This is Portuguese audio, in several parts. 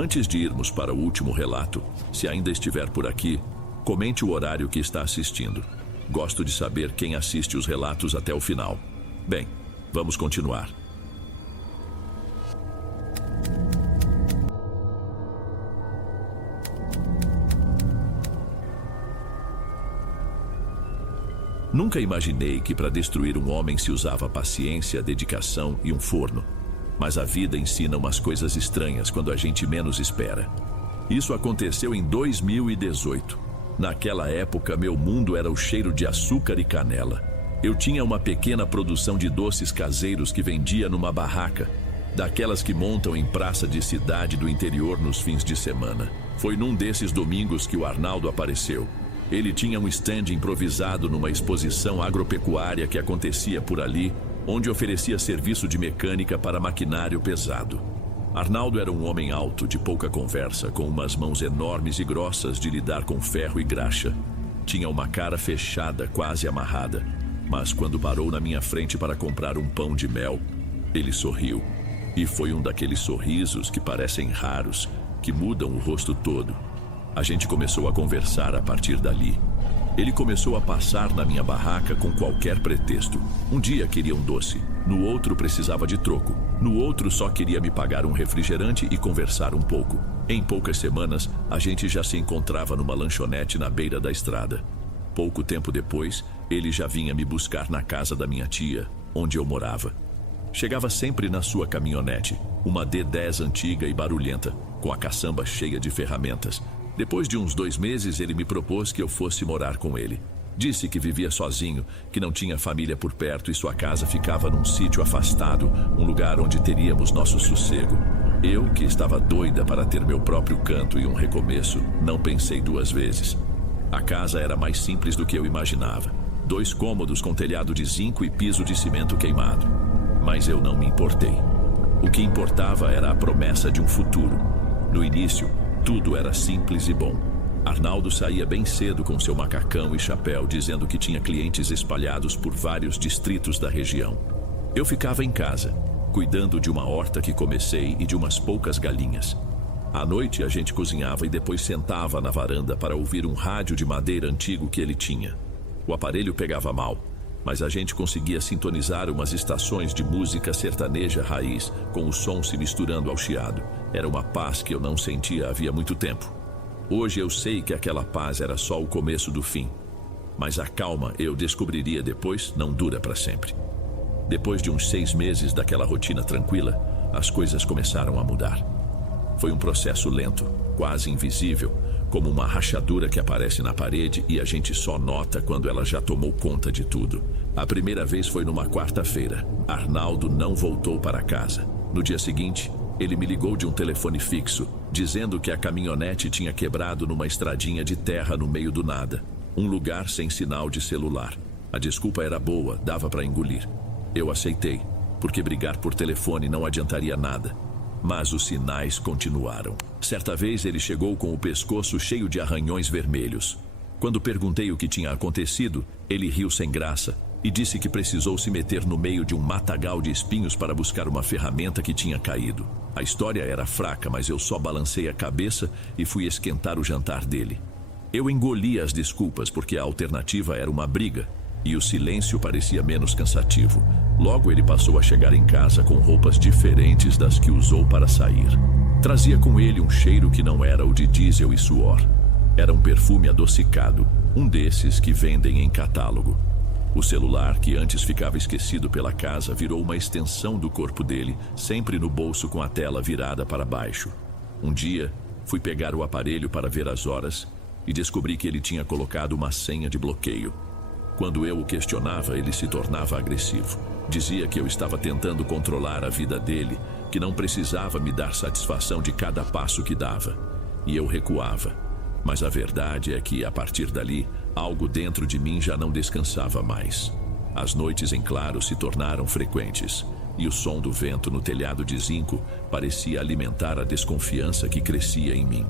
Antes de irmos para o último relato, se ainda estiver por aqui, comente o horário que está assistindo. Gosto de saber quem assiste os relatos até o final. Bem, vamos continuar. Nunca imaginei que para destruir um homem se usava paciência, dedicação e um forno. Mas a vida ensina umas coisas estranhas quando a gente menos espera. Isso aconteceu em 2018. Naquela época, meu mundo era o cheiro de açúcar e canela. Eu tinha uma pequena produção de doces caseiros que vendia numa barraca, daquelas que montam em praça de cidade do interior nos fins de semana. Foi num desses domingos que o Arnaldo apareceu. Ele tinha um stand improvisado numa exposição agropecuária que acontecia por ali, onde oferecia serviço de mecânica para maquinário pesado. Arnaldo era um homem alto, de pouca conversa, com umas mãos enormes e grossas de lidar com ferro e graxa. Tinha uma cara fechada, quase amarrada, mas quando parou na minha frente para comprar um pão de mel, ele sorriu. E foi um daqueles sorrisos que parecem raros, que mudam o rosto todo. A gente começou a conversar a partir dali. Ele começou a passar na minha barraca com qualquer pretexto. Um dia queria um doce, no outro precisava de troco, no outro só queria me pagar um refrigerante e conversar um pouco. Em poucas semanas, a gente já se encontrava numa lanchonete na beira da estrada. Pouco tempo depois, ele já vinha me buscar na casa da minha tia, onde eu morava. Chegava sempre na sua caminhonete, uma D10 antiga e barulhenta, com a caçamba cheia de ferramentas. Depois de uns 2 meses, ele me propôs que eu fosse morar com ele. Disse que vivia sozinho, que não tinha família por perto e sua casa ficava num sítio afastado, um lugar onde teríamos nosso sossego. Eu, que estava doida para ter meu próprio canto e um recomeço, não pensei 2 vezes. A casa era mais simples do que eu imaginava. 2 cômodos com telhado de zinco e piso de cimento queimado. Mas eu não me importei. O que importava era a promessa de um futuro. No início, tudo era simples e bom. Arnaldo saía bem cedo com seu macacão e chapéu, dizendo que tinha clientes espalhados por vários distritos da região. Eu ficava em casa, cuidando de uma horta que comecei e de umas poucas galinhas. À noite a gente cozinhava e depois sentava na varanda para ouvir um rádio de madeira antigo que ele tinha. O aparelho pegava mal, mas a gente conseguia sintonizar umas estações de música sertaneja raiz, com o som se misturando ao chiado. Era uma paz que eu não sentia havia muito tempo. Hoje eu sei que aquela paz era só o começo do fim. Mas a calma, eu descobriria depois, não dura para sempre. Depois de uns 6 meses daquela rotina tranquila, as coisas começaram a mudar. Foi um processo lento, quase invisível, como uma rachadura que aparece na parede e a gente só nota quando ela já tomou conta de tudo. A primeira vez foi numa quarta-feira. Arnaldo não voltou para casa. No dia seguinte, ele me ligou de um telefone fixo, dizendo que a caminhonete tinha quebrado numa estradinha de terra no meio do nada. Um lugar sem sinal de celular. A desculpa era boa, dava para engolir. Eu aceitei, porque brigar por telefone não adiantaria nada. Mas os sinais continuaram. Certa vez ele chegou com o pescoço cheio de arranhões vermelhos. Quando perguntei o que tinha acontecido, ele riu sem graça e disse que precisou se meter no meio de um matagal de espinhos para buscar uma ferramenta que tinha caído. A história era fraca, mas eu só balancei a cabeça e fui esquentar o jantar dele. Eu engoli as desculpas porque a alternativa era uma briga e o silêncio parecia menos cansativo. Logo ele passou a chegar em casa com roupas diferentes das que usou para sair. Trazia com ele um cheiro que não era o de diesel e suor. Era um perfume adocicado, um desses que vendem em catálogo. O celular, que antes ficava esquecido pela casa, virou uma extensão do corpo dele, sempre no bolso com a tela virada para baixo. Um dia, fui pegar o aparelho para ver as horas e descobri que ele tinha colocado uma senha de bloqueio. Quando eu o questionava, ele se tornava agressivo. Dizia que eu estava tentando controlar a vida dele, que não precisava me dar satisfação de cada passo que dava. E eu recuava. Mas a verdade é que, a partir dali, algo dentro de mim já não descansava mais. As noites em claro se tornaram frequentes, e o som do vento no telhado de zinco parecia alimentar a desconfiança que crescia em mim.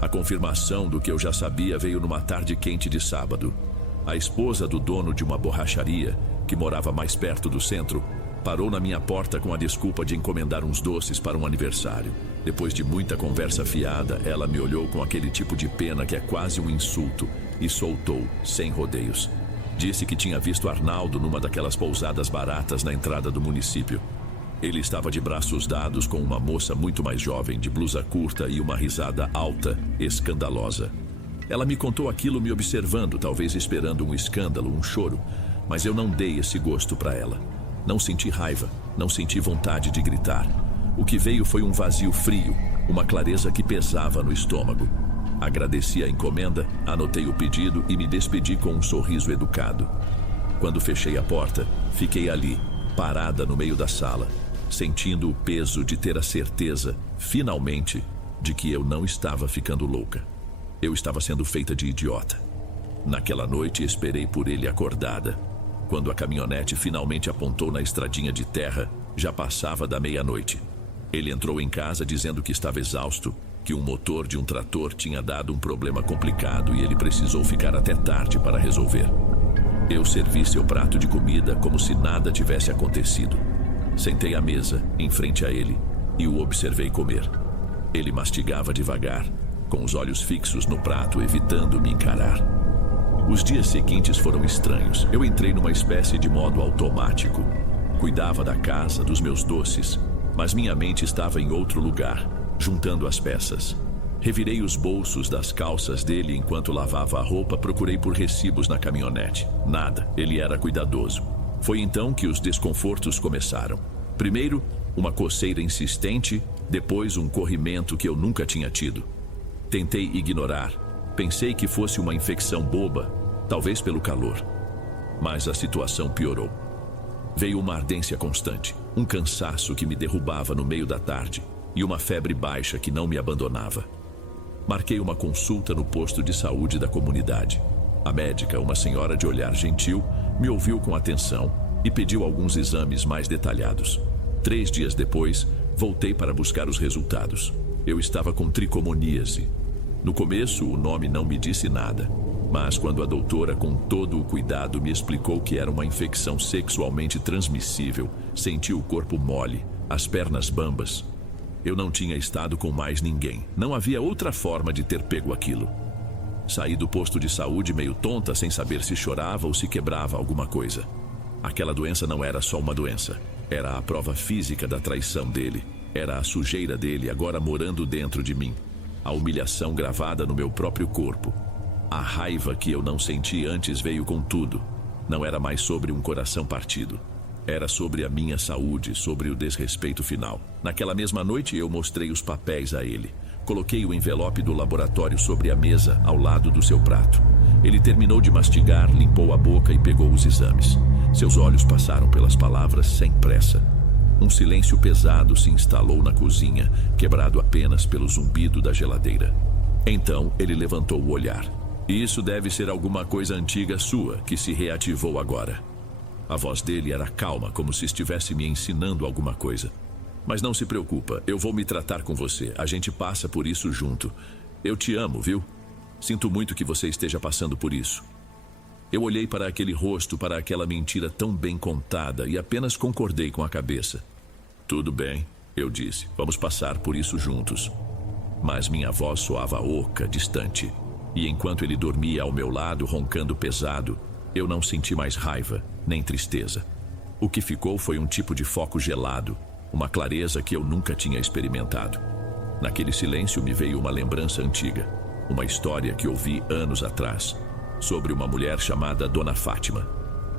A confirmação do que eu já sabia veio numa tarde quente de sábado. A esposa do dono de uma borracharia, que morava mais perto do centro, Parou na minha porta com a desculpa de encomendar uns doces para um aniversário. Depois de muita conversa fiada, ela me olhou com aquele tipo de pena que é quase um insulto e soltou, sem rodeios. Disse que tinha visto Arnaldo numa daquelas pousadas baratas na entrada do município. Ele estava de braços dados com uma moça muito mais jovem, de blusa curta e uma risada alta, escandalosa. Ela me contou aquilo me observando, talvez esperando um escândalo, um choro, mas eu não dei esse gosto para ela. Não senti raiva, não senti vontade de gritar. O que veio foi um vazio frio, uma clareza que pesava no estômago. Agradeci a encomenda, anotei o pedido e me despedi com um sorriso educado. Quando fechei a porta, fiquei ali, parada no meio da sala, sentindo o peso de ter a certeza, finalmente, de que eu não estava ficando louca. Eu estava sendo feita de idiota. Naquela noite esperei por ele acordada. Quando a caminhonete finalmente apontou na estradinha de terra, já passava da meia-noite. Ele entrou em casa dizendo que estava exausto, que um motor de um trator tinha dado um problema complicado e ele precisou ficar até tarde para resolver. Eu servi seu prato de comida como se nada tivesse acontecido. Sentei à mesa, em frente a ele, e o observei comer. Ele mastigava devagar, com os olhos fixos no prato, evitando me encarar. Os dias seguintes foram estranhos. Eu entrei numa espécie de modo automático. Cuidava da casa, dos meus doces, mas minha mente estava em outro lugar, juntando as peças. Revirei os bolsos das calças dele enquanto lavava a roupa, procurei por recibos na caminhonete. Nada, ele era cuidadoso. Foi então que os desconfortos começaram. Primeiro, uma coceira insistente, depois um corrimento que eu nunca tinha tido. Tentei ignorar. Pensei que fosse uma infecção boba, talvez pelo calor. Mas a situação piorou. Veio uma ardência constante, um cansaço que me derrubava no meio da tarde e uma febre baixa que não me abandonava. Marquei uma consulta no posto de saúde da comunidade. A médica, uma senhora de olhar gentil, me ouviu com atenção e pediu alguns exames mais detalhados. 3 dias depois, voltei para buscar os resultados. Eu estava com tricomoníase. No começo, o nome não me disse nada, mas quando a doutora, com todo o cuidado, me explicou que era uma infecção sexualmente transmissível, senti o corpo mole, as pernas bambas. Eu não tinha estado com mais ninguém. Não havia outra forma de ter pego aquilo. Saí do posto de saúde meio tonta, sem saber se chorava ou se quebrava alguma coisa. Aquela doença não era só uma doença. Era a prova física da traição dele. Era a sujeira dele agora morando dentro de mim. A humilhação gravada no meu próprio corpo. A raiva que eu não senti antes veio com tudo. Não era mais sobre um coração partido. Era sobre a minha saúde, sobre o desrespeito final. Naquela mesma noite eu mostrei os papéis a ele. Coloquei o envelope do laboratório sobre a mesa, ao lado do seu prato. Ele terminou de mastigar, limpou a boca e pegou os exames. Seus olhos passaram pelas palavras sem pressa. Um silêncio pesado se instalou na cozinha, quebrado apenas pelo zumbido da geladeira. Então ele levantou o olhar. Isso deve ser alguma coisa antiga sua que se reativou agora. A voz dele era calma, como se estivesse me ensinando alguma coisa. Mas não se preocupa, eu vou me tratar com você. A gente passa por isso junto. Eu te amo, viu? Sinto muito que você esteja passando por isso. Eu olhei para aquele rosto, para aquela mentira tão bem contada e apenas concordei com a cabeça. Tudo bem, eu disse. Vamos passar por isso juntos. Mas minha voz soava oca, distante. E enquanto ele dormia ao meu lado, roncando pesado, eu não senti mais raiva, nem tristeza. O que ficou foi um tipo de foco gelado, uma clareza que eu nunca tinha experimentado. Naquele silêncio me veio uma lembrança antiga, uma história que ouvi anos atrás, sobre uma mulher chamada Dona Fátima.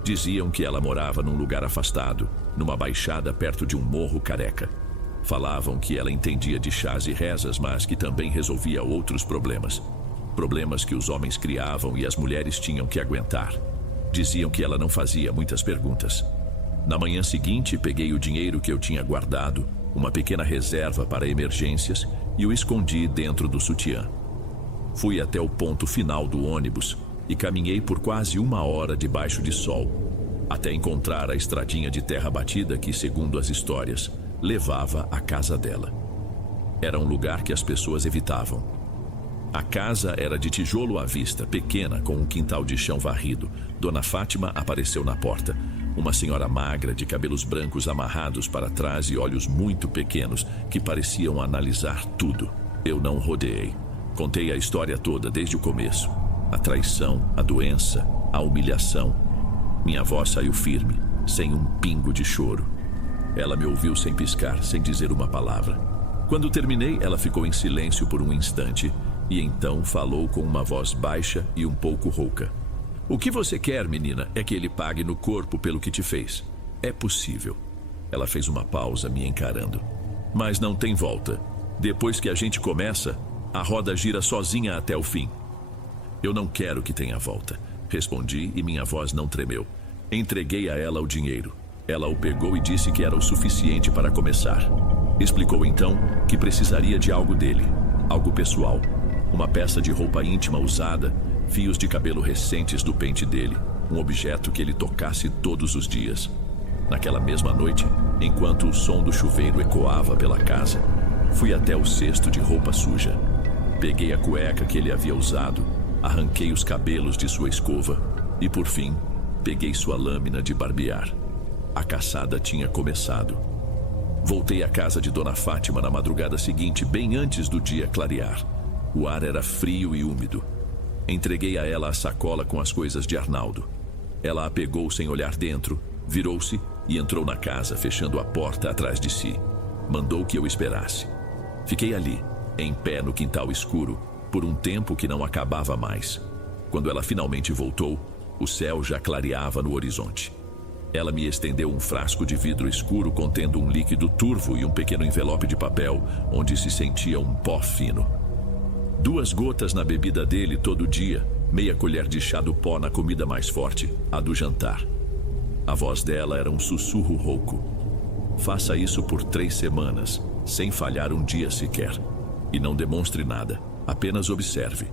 Diziam que ela morava num lugar afastado, numa baixada perto de um morro careca. Falavam que ela entendia de chás e rezas, mas que também resolvia outros problemas. Problemas que os homens criavam e as mulheres tinham que aguentar. Diziam que ela não fazia muitas perguntas. Na manhã seguinte, peguei o dinheiro que eu tinha guardado, uma pequena reserva para emergências, e o escondi dentro do sutiã. Fui até o ponto final do ônibus e caminhei por quase 1 hora debaixo de sol, até encontrar a estradinha de terra batida que, segundo as histórias, levava à casa dela. Era um lugar que as pessoas evitavam. A casa era de tijolo à vista, pequena, com um quintal de chão varrido. Dona Fátima apareceu na porta. Uma senhora magra, de cabelos brancos amarrados para trás e olhos muito pequenos, que pareciam analisar tudo. Eu não rodeei. Contei a história toda desde o começo. A traição, a doença, a humilhação. Minha voz saiu firme, sem um pingo de choro. Ela me ouviu sem piscar, sem dizer uma palavra. Quando terminei, ela ficou em silêncio por um instante e então falou com uma voz baixa e um pouco rouca. O que você quer, menina, é que ele pague no corpo pelo que te fez. É possível. Ela fez uma pausa, me encarando. Mas não tem volta. Depois que a gente começa, a roda gira sozinha até o fim. Eu não quero que tenha volta, respondi e minha voz não tremeu. Entreguei a ela o dinheiro. Ela o pegou e disse que era o suficiente para começar. Explicou então que precisaria de algo dele, algo pessoal. Uma peça de roupa íntima usada, fios de cabelo recentes do pente dele, um objeto que ele tocasse todos os dias. Naquela mesma noite, enquanto o som do chuveiro ecoava pela casa, fui até o cesto de roupa suja. Peguei a cueca que ele havia usado, arranquei os cabelos de sua escova e, por fim, peguei sua lâmina de barbear. A caçada tinha começado. Voltei à casa de Dona Fátima na madrugada seguinte, bem antes do dia clarear. O ar era frio e úmido. Entreguei a ela a sacola com as coisas de Arnaldo. Ela a pegou sem olhar dentro, virou-se e entrou na casa, fechando a porta atrás de si. Mandou que eu esperasse. Fiquei ali, em pé no quintal escuro, por um tempo que não acabava mais. Quando ela finalmente voltou, o céu já clareava no horizonte. Ela me estendeu um frasco de vidro escuro contendo um líquido turvo e um pequeno envelope de papel, onde se sentia um pó fino. 2 gotas na bebida dele todo dia, meia colher de chá do pó na comida mais forte, a do jantar. A voz dela era um sussurro rouco. Faça isso por 3 semanas, sem falhar um dia sequer. E não demonstre nada, apenas observe.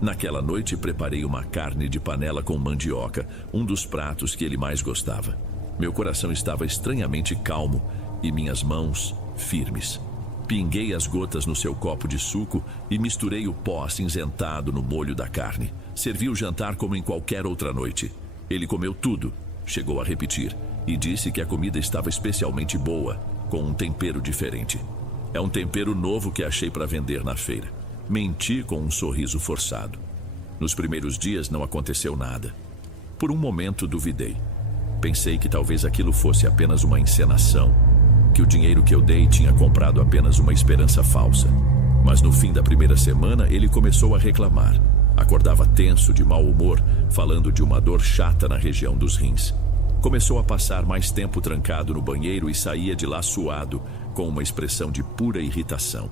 Naquela noite preparei uma carne de panela com mandioca, um dos pratos que ele mais gostava. Meu coração estava estranhamente calmo e minhas mãos firmes. Pinguei as gotas no seu copo de suco e misturei o pó acinzentado no molho da carne. Servi o jantar como em qualquer outra noite. Ele comeu tudo, chegou a repetir, e disse que a comida estava especialmente boa, com um tempero diferente. É um tempero novo que achei para vender na feira. Menti com um sorriso forçado. Nos primeiros dias não aconteceu nada. Por um momento duvidei. Pensei que talvez aquilo fosse apenas uma encenação, que o dinheiro que eu dei tinha comprado apenas uma esperança falsa. Mas no fim da primeira semana ele começou a reclamar. Acordava tenso, de mau humor, falando de uma dor chata na região dos rins. Começou a passar mais tempo trancado no banheiro e saía de lá suado, com uma expressão de pura irritação.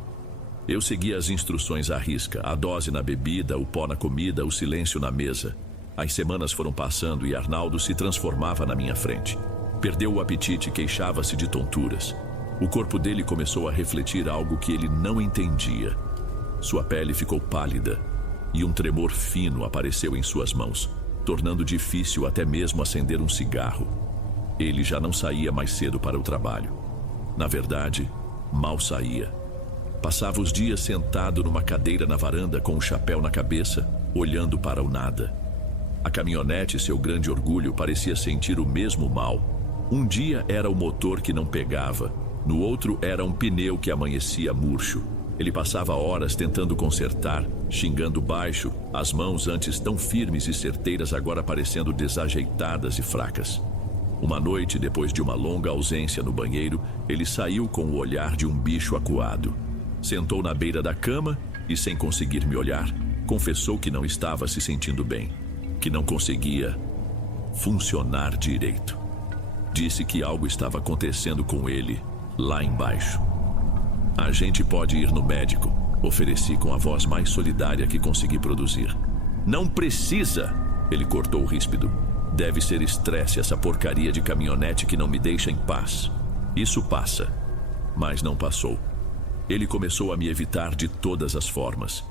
Eu seguia as instruções à risca, a dose na bebida, o pó na comida, o silêncio na mesa. As semanas foram passando e Arnaldo se transformava na minha frente. Perdeu o apetite e queixava-se de tonturas. O corpo dele começou a refletir algo que ele não entendia. Sua pele ficou pálida e um tremor fino apareceu em suas mãos, tornando difícil até mesmo acender um cigarro. Ele já não saía mais cedo para o trabalho. Na verdade, mal saía. Passava os dias sentado numa cadeira na varanda com o chapéu na cabeça, olhando para o nada. A caminhonete, seu grande orgulho, parecia sentir o mesmo mal. Um dia era o motor que não pegava, no outro era um pneu que amanhecia murcho. Ele passava horas tentando consertar, xingando baixo, as mãos antes tão firmes e certeiras agora parecendo desajeitadas e fracas. Uma noite, depois de uma longa ausência no banheiro, ele saiu com o olhar de um bicho acuado. Sentou na beira da cama e, sem conseguir me olhar, confessou que não estava se sentindo bem, que não conseguia funcionar direito. Disse que algo estava acontecendo com ele lá embaixo. A gente pode ir no médico, ofereci com a voz mais solidária que consegui produzir. Não precisa, ele cortou ríspido. Deve ser estresse essa porcaria de caminhonete que não me deixa em paz. Isso passa, mas não passou. Ele começou a me evitar de todas as formas.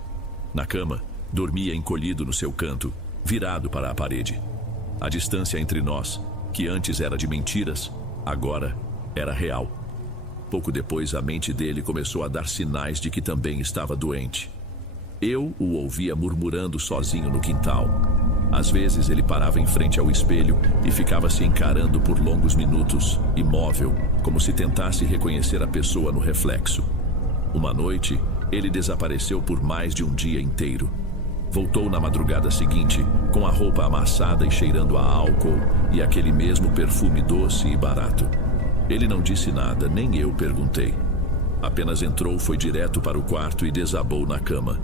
Na cama, dormia encolhido no seu canto, virado para a parede. A distância entre nós, que antes era de mentiras, agora era real. Pouco depois, a mente dele começou a dar sinais de que também estava doente. Eu o ouvia murmurando sozinho no quintal. Às vezes ele parava em frente ao espelho e ficava se encarando por longos minutos, imóvel, como se tentasse reconhecer a pessoa no reflexo. Uma noite, ele desapareceu por mais de um dia inteiro. Voltou na madrugada seguinte, com a roupa amassada e cheirando a álcool e aquele mesmo perfume doce e barato. Ele não disse nada, nem eu perguntei. Apenas entrou, foi direto para o quarto e desabou na cama.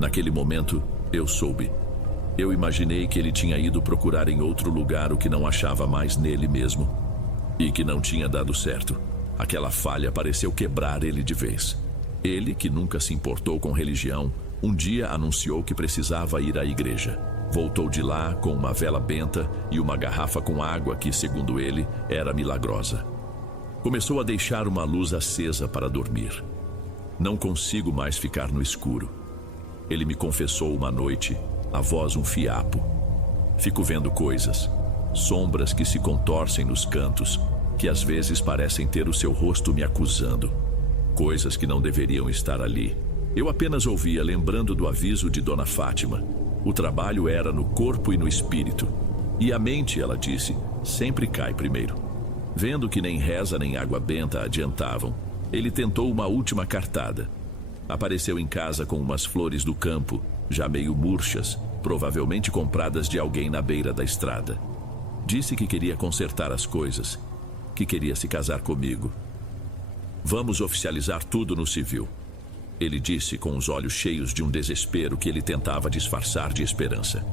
Naquele momento, eu soube. Eu imaginei que ele tinha ido procurar em outro lugar o que não achava mais nele mesmo. E que não tinha dado certo. Aquela falha pareceu quebrar ele de vez. Ele, que nunca se importou com religião, um dia anunciou que precisava ir à igreja. Voltou de lá com uma vela benta e uma garrafa com água que, segundo ele, era milagrosa. Começou a deixar uma luz acesa para dormir. Não consigo mais ficar no escuro. Ele me confessou uma noite, a voz um fiapo. Fico vendo coisas, sombras que se contorcem nos cantos, que às vezes parecem ter o seu rosto me acusando. Coisas que não deveriam estar ali. Eu apenas ouvia, lembrando do aviso de Dona Fátima. O trabalho era no corpo e no espírito. E a mente, ela disse, sempre cai primeiro. Vendo que nem reza nem água benta adiantavam, ele tentou uma última cartada. Apareceu em casa com umas flores do campo, já meio murchas, provavelmente compradas de alguém na beira da estrada. Disse que queria consertar as coisas, que queria se casar comigo. Vamos oficializar tudo no civil. Ele disse com os olhos cheios de um desespero que ele tentava disfarçar de esperança.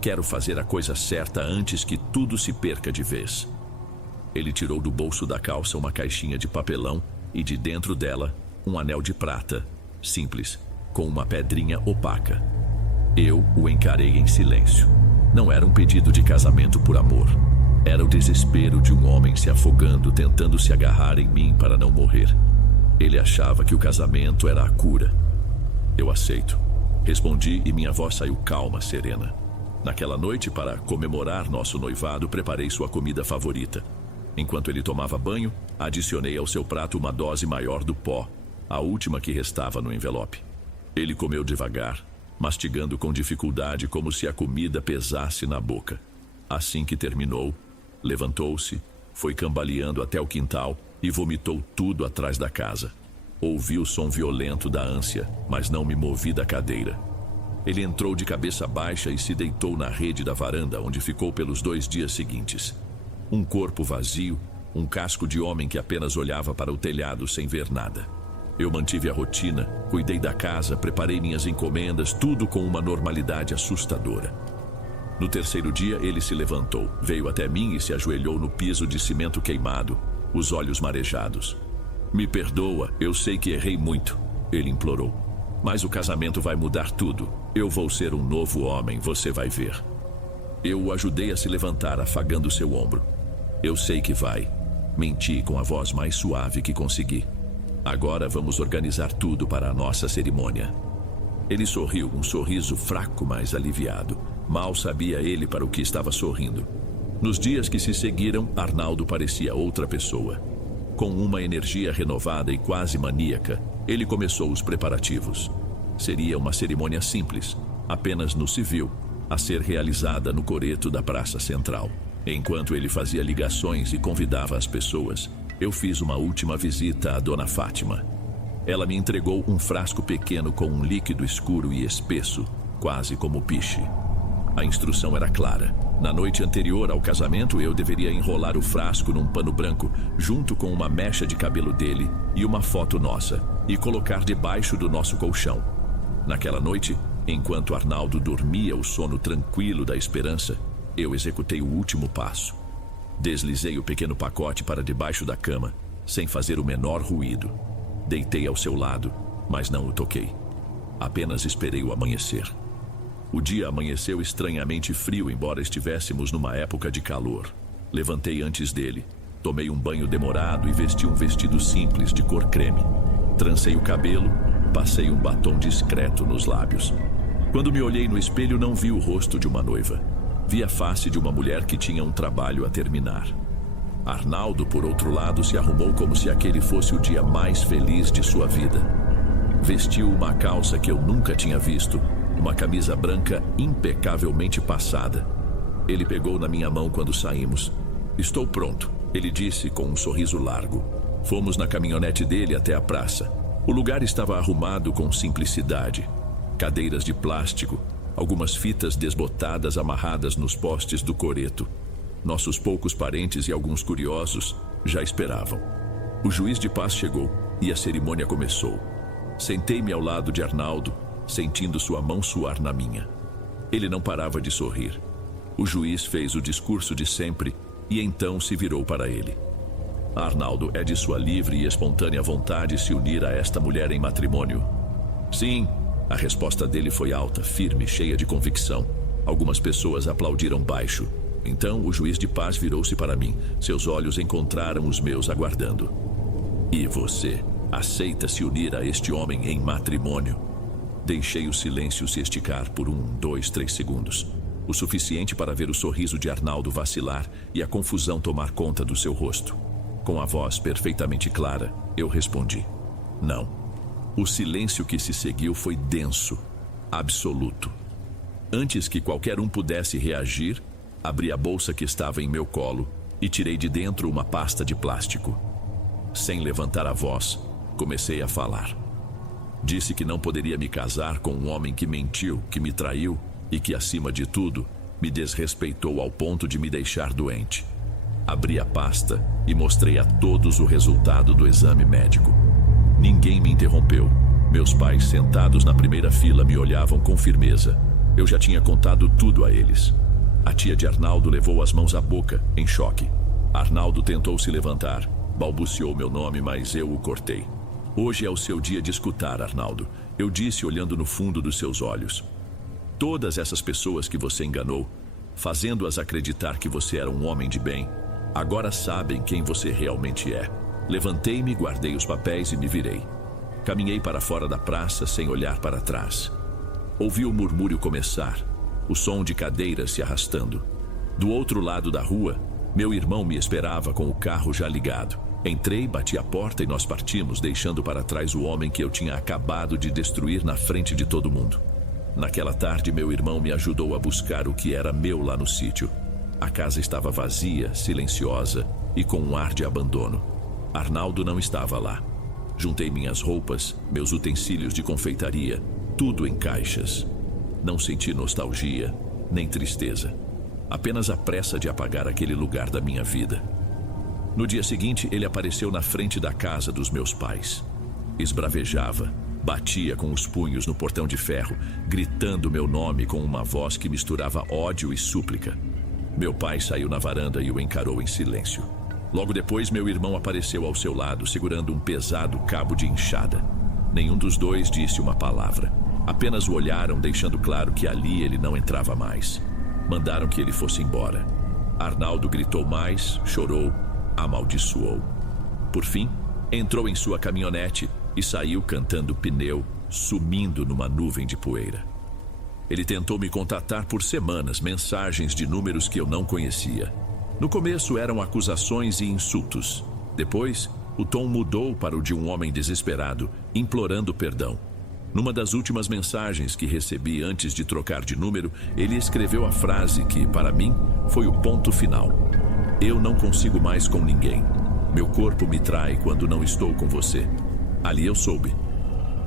Quero fazer a coisa certa antes que tudo se perca de vez. Ele tirou do bolso da calça uma caixinha de papelão e de dentro dela um anel de prata, simples, com uma pedrinha opaca. Eu o encarei em silêncio. Não era um pedido de casamento por amor. Era o desespero de um homem se afogando, tentando se agarrar em mim para não morrer. Ele achava que o casamento era a cura. Eu aceito. Respondi e minha voz saiu calma, serena. Naquela noite, para comemorar nosso noivado, preparei sua comida favorita. Enquanto ele tomava banho, adicionei ao seu prato uma dose maior do pó, a última que restava no envelope. Ele comeu devagar, mastigando com dificuldade como se a comida pesasse na boca. Assim que terminou, levantou-se, foi cambaleando até o quintal e vomitou tudo atrás da casa. Ouvi o som violento da ânsia, mas não me movi da cadeira. Ele entrou de cabeça baixa e se deitou na rede da varanda, onde ficou pelos 2 dias seguintes. Um corpo vazio, um casco de homem que apenas olhava para o telhado sem ver nada. Eu mantive a rotina, cuidei da casa, preparei minhas encomendas, tudo com uma normalidade assustadora. No 3º dia, ele se levantou, veio até mim e se ajoelhou no piso de cimento queimado, os olhos marejados. Me perdoa, eu sei que errei muito, ele implorou. Mas o casamento vai mudar tudo. Eu vou ser um novo homem, você vai ver. Eu o ajudei a se levantar, afagando seu ombro. Eu sei que vai. Menti com a voz mais suave que consegui. Agora vamos organizar tudo para a nossa cerimônia. Ele sorriu, um sorriso fraco, mas aliviado. Mal sabia ele para o que estava sorrindo. Nos dias que se seguiram, Arnaldo parecia outra pessoa. Com uma energia renovada e quase maníaca, ele começou os preparativos. Seria uma cerimônia simples, apenas no civil, a ser realizada no coreto da Praça Central. Enquanto ele fazia ligações e convidava as pessoas, eu fiz uma última visita à Dona Fátima. Ela me entregou um frasco pequeno com um líquido escuro e espesso, quase como piche. A instrução era clara. Na noite anterior ao casamento, eu deveria enrolar o frasco num pano branco, junto com uma mecha de cabelo dele e uma foto nossa, e colocar debaixo do nosso colchão. Naquela noite, enquanto Arnaldo dormia o sono tranquilo da esperança, eu executei o último passo. Deslizei o pequeno pacote para debaixo da cama, sem fazer o menor ruído. Deitei ao seu lado, mas não o toquei. Apenas esperei o amanhecer. O dia amanheceu estranhamente frio, embora estivéssemos numa época de calor. Levantei antes dele, tomei um banho demorado e vesti um vestido simples de cor creme. Trancei o cabelo, passei um batom discreto nos lábios. Quando me olhei no espelho, não vi o rosto de uma noiva. Vi a face de uma mulher que tinha um trabalho a terminar. Arnaldo, por outro lado, se arrumou como se aquele fosse o dia mais feliz de sua vida. Vestiu uma calça que eu nunca tinha visto, uma camisa branca impecavelmente passada. Ele pegou na minha mão quando saímos. "Estou pronto", ele disse com um sorriso largo. Fomos na caminhonete dele até a praça. O lugar estava arrumado com simplicidade. Cadeiras de plástico, algumas fitas desbotadas amarradas nos postes do coreto. Nossos poucos parentes e alguns curiosos já esperavam. O juiz de paz chegou e a cerimônia começou. Sentei-me ao lado de Arnaldo, sentindo sua mão suar na minha. Ele não parava de sorrir. O juiz fez o discurso de sempre e então se virou para ele. "Arnaldo, é de sua livre e espontânea vontade se unir a esta mulher em matrimônio?" "Sim." A resposta dele foi alta, firme, cheia de convicção. Algumas pessoas aplaudiram baixo. Então o juiz de paz virou-se para mim. Seus olhos encontraram os meus aguardando. "E você aceita se unir a este homem em matrimônio?" Deixei o silêncio se esticar por 1, 2, 3 segundos. O suficiente para ver o sorriso de Arnaldo vacilar e a confusão tomar conta do seu rosto. Com a voz perfeitamente clara, eu respondi: "Não." O silêncio que se seguiu foi denso, absoluto. Antes que qualquer um pudesse reagir, abri a bolsa que estava em meu colo e tirei de dentro uma pasta de plástico. Sem levantar a voz, comecei a falar. Disse que não poderia me casar com um homem que mentiu, que me traiu e que, acima de tudo, me desrespeitou ao ponto de me deixar doente. Abri a pasta e mostrei a todos o resultado do exame médico. Ninguém me interrompeu. Meus pais, sentados na primeira fila, me olhavam com firmeza. Eu já tinha contado tudo a eles. A tia de Arnaldo levou as mãos à boca, em choque. Arnaldo tentou se levantar, balbuciou meu nome, mas eu o cortei. "Hoje é o seu dia de escutar, Arnaldo", eu disse olhando no fundo dos seus olhos. "Todas essas pessoas que você enganou, fazendo-as acreditar que você era um homem de bem, agora sabem quem você realmente é." Levantei-me, guardei os papéis e me virei. Caminhei para fora da praça sem olhar para trás. Ouvi o murmúrio começar, o som de cadeiras se arrastando. Do outro lado da rua, meu irmão me esperava com o carro já ligado. Entrei, bati a porta e nós partimos, deixando para trás o homem que eu tinha acabado de destruir na frente de todo mundo. Naquela tarde, meu irmão me ajudou a buscar o que era meu lá no sítio. A casa estava vazia, silenciosa e com um ar de abandono. Arnaldo não estava lá. Juntei minhas roupas, meus utensílios de confeitaria, tudo em caixas. Não senti nostalgia, nem tristeza. Apenas a pressa de apagar aquele lugar da minha vida. No dia seguinte, ele apareceu na frente da casa dos meus pais. Esbravejava, batia com os punhos no portão de ferro, gritando meu nome com uma voz que misturava ódio e súplica. Meu pai saiu na varanda e o encarou em silêncio. Logo depois, meu irmão apareceu ao seu lado, segurando um pesado cabo de enxada. Nenhum dos dois disse uma palavra. Apenas o olharam, deixando claro que ali ele não entrava mais. Mandaram que ele fosse embora. Arnaldo gritou mais, chorou, amaldiçoou. Por fim, entrou em sua caminhonete e saiu cantando pneu, sumindo numa nuvem de poeira. Ele tentou me contatar por semanas, mensagens de números que eu não conhecia. No começo eram acusações e insultos. Depois, o tom mudou para o de um homem desesperado, implorando perdão. Numa das últimas mensagens que recebi antes de trocar de número, ele escreveu a frase que, para mim, foi o ponto final. "Eu não consigo mais com ninguém. Meu corpo me trai quando não estou com você." Ali eu soube.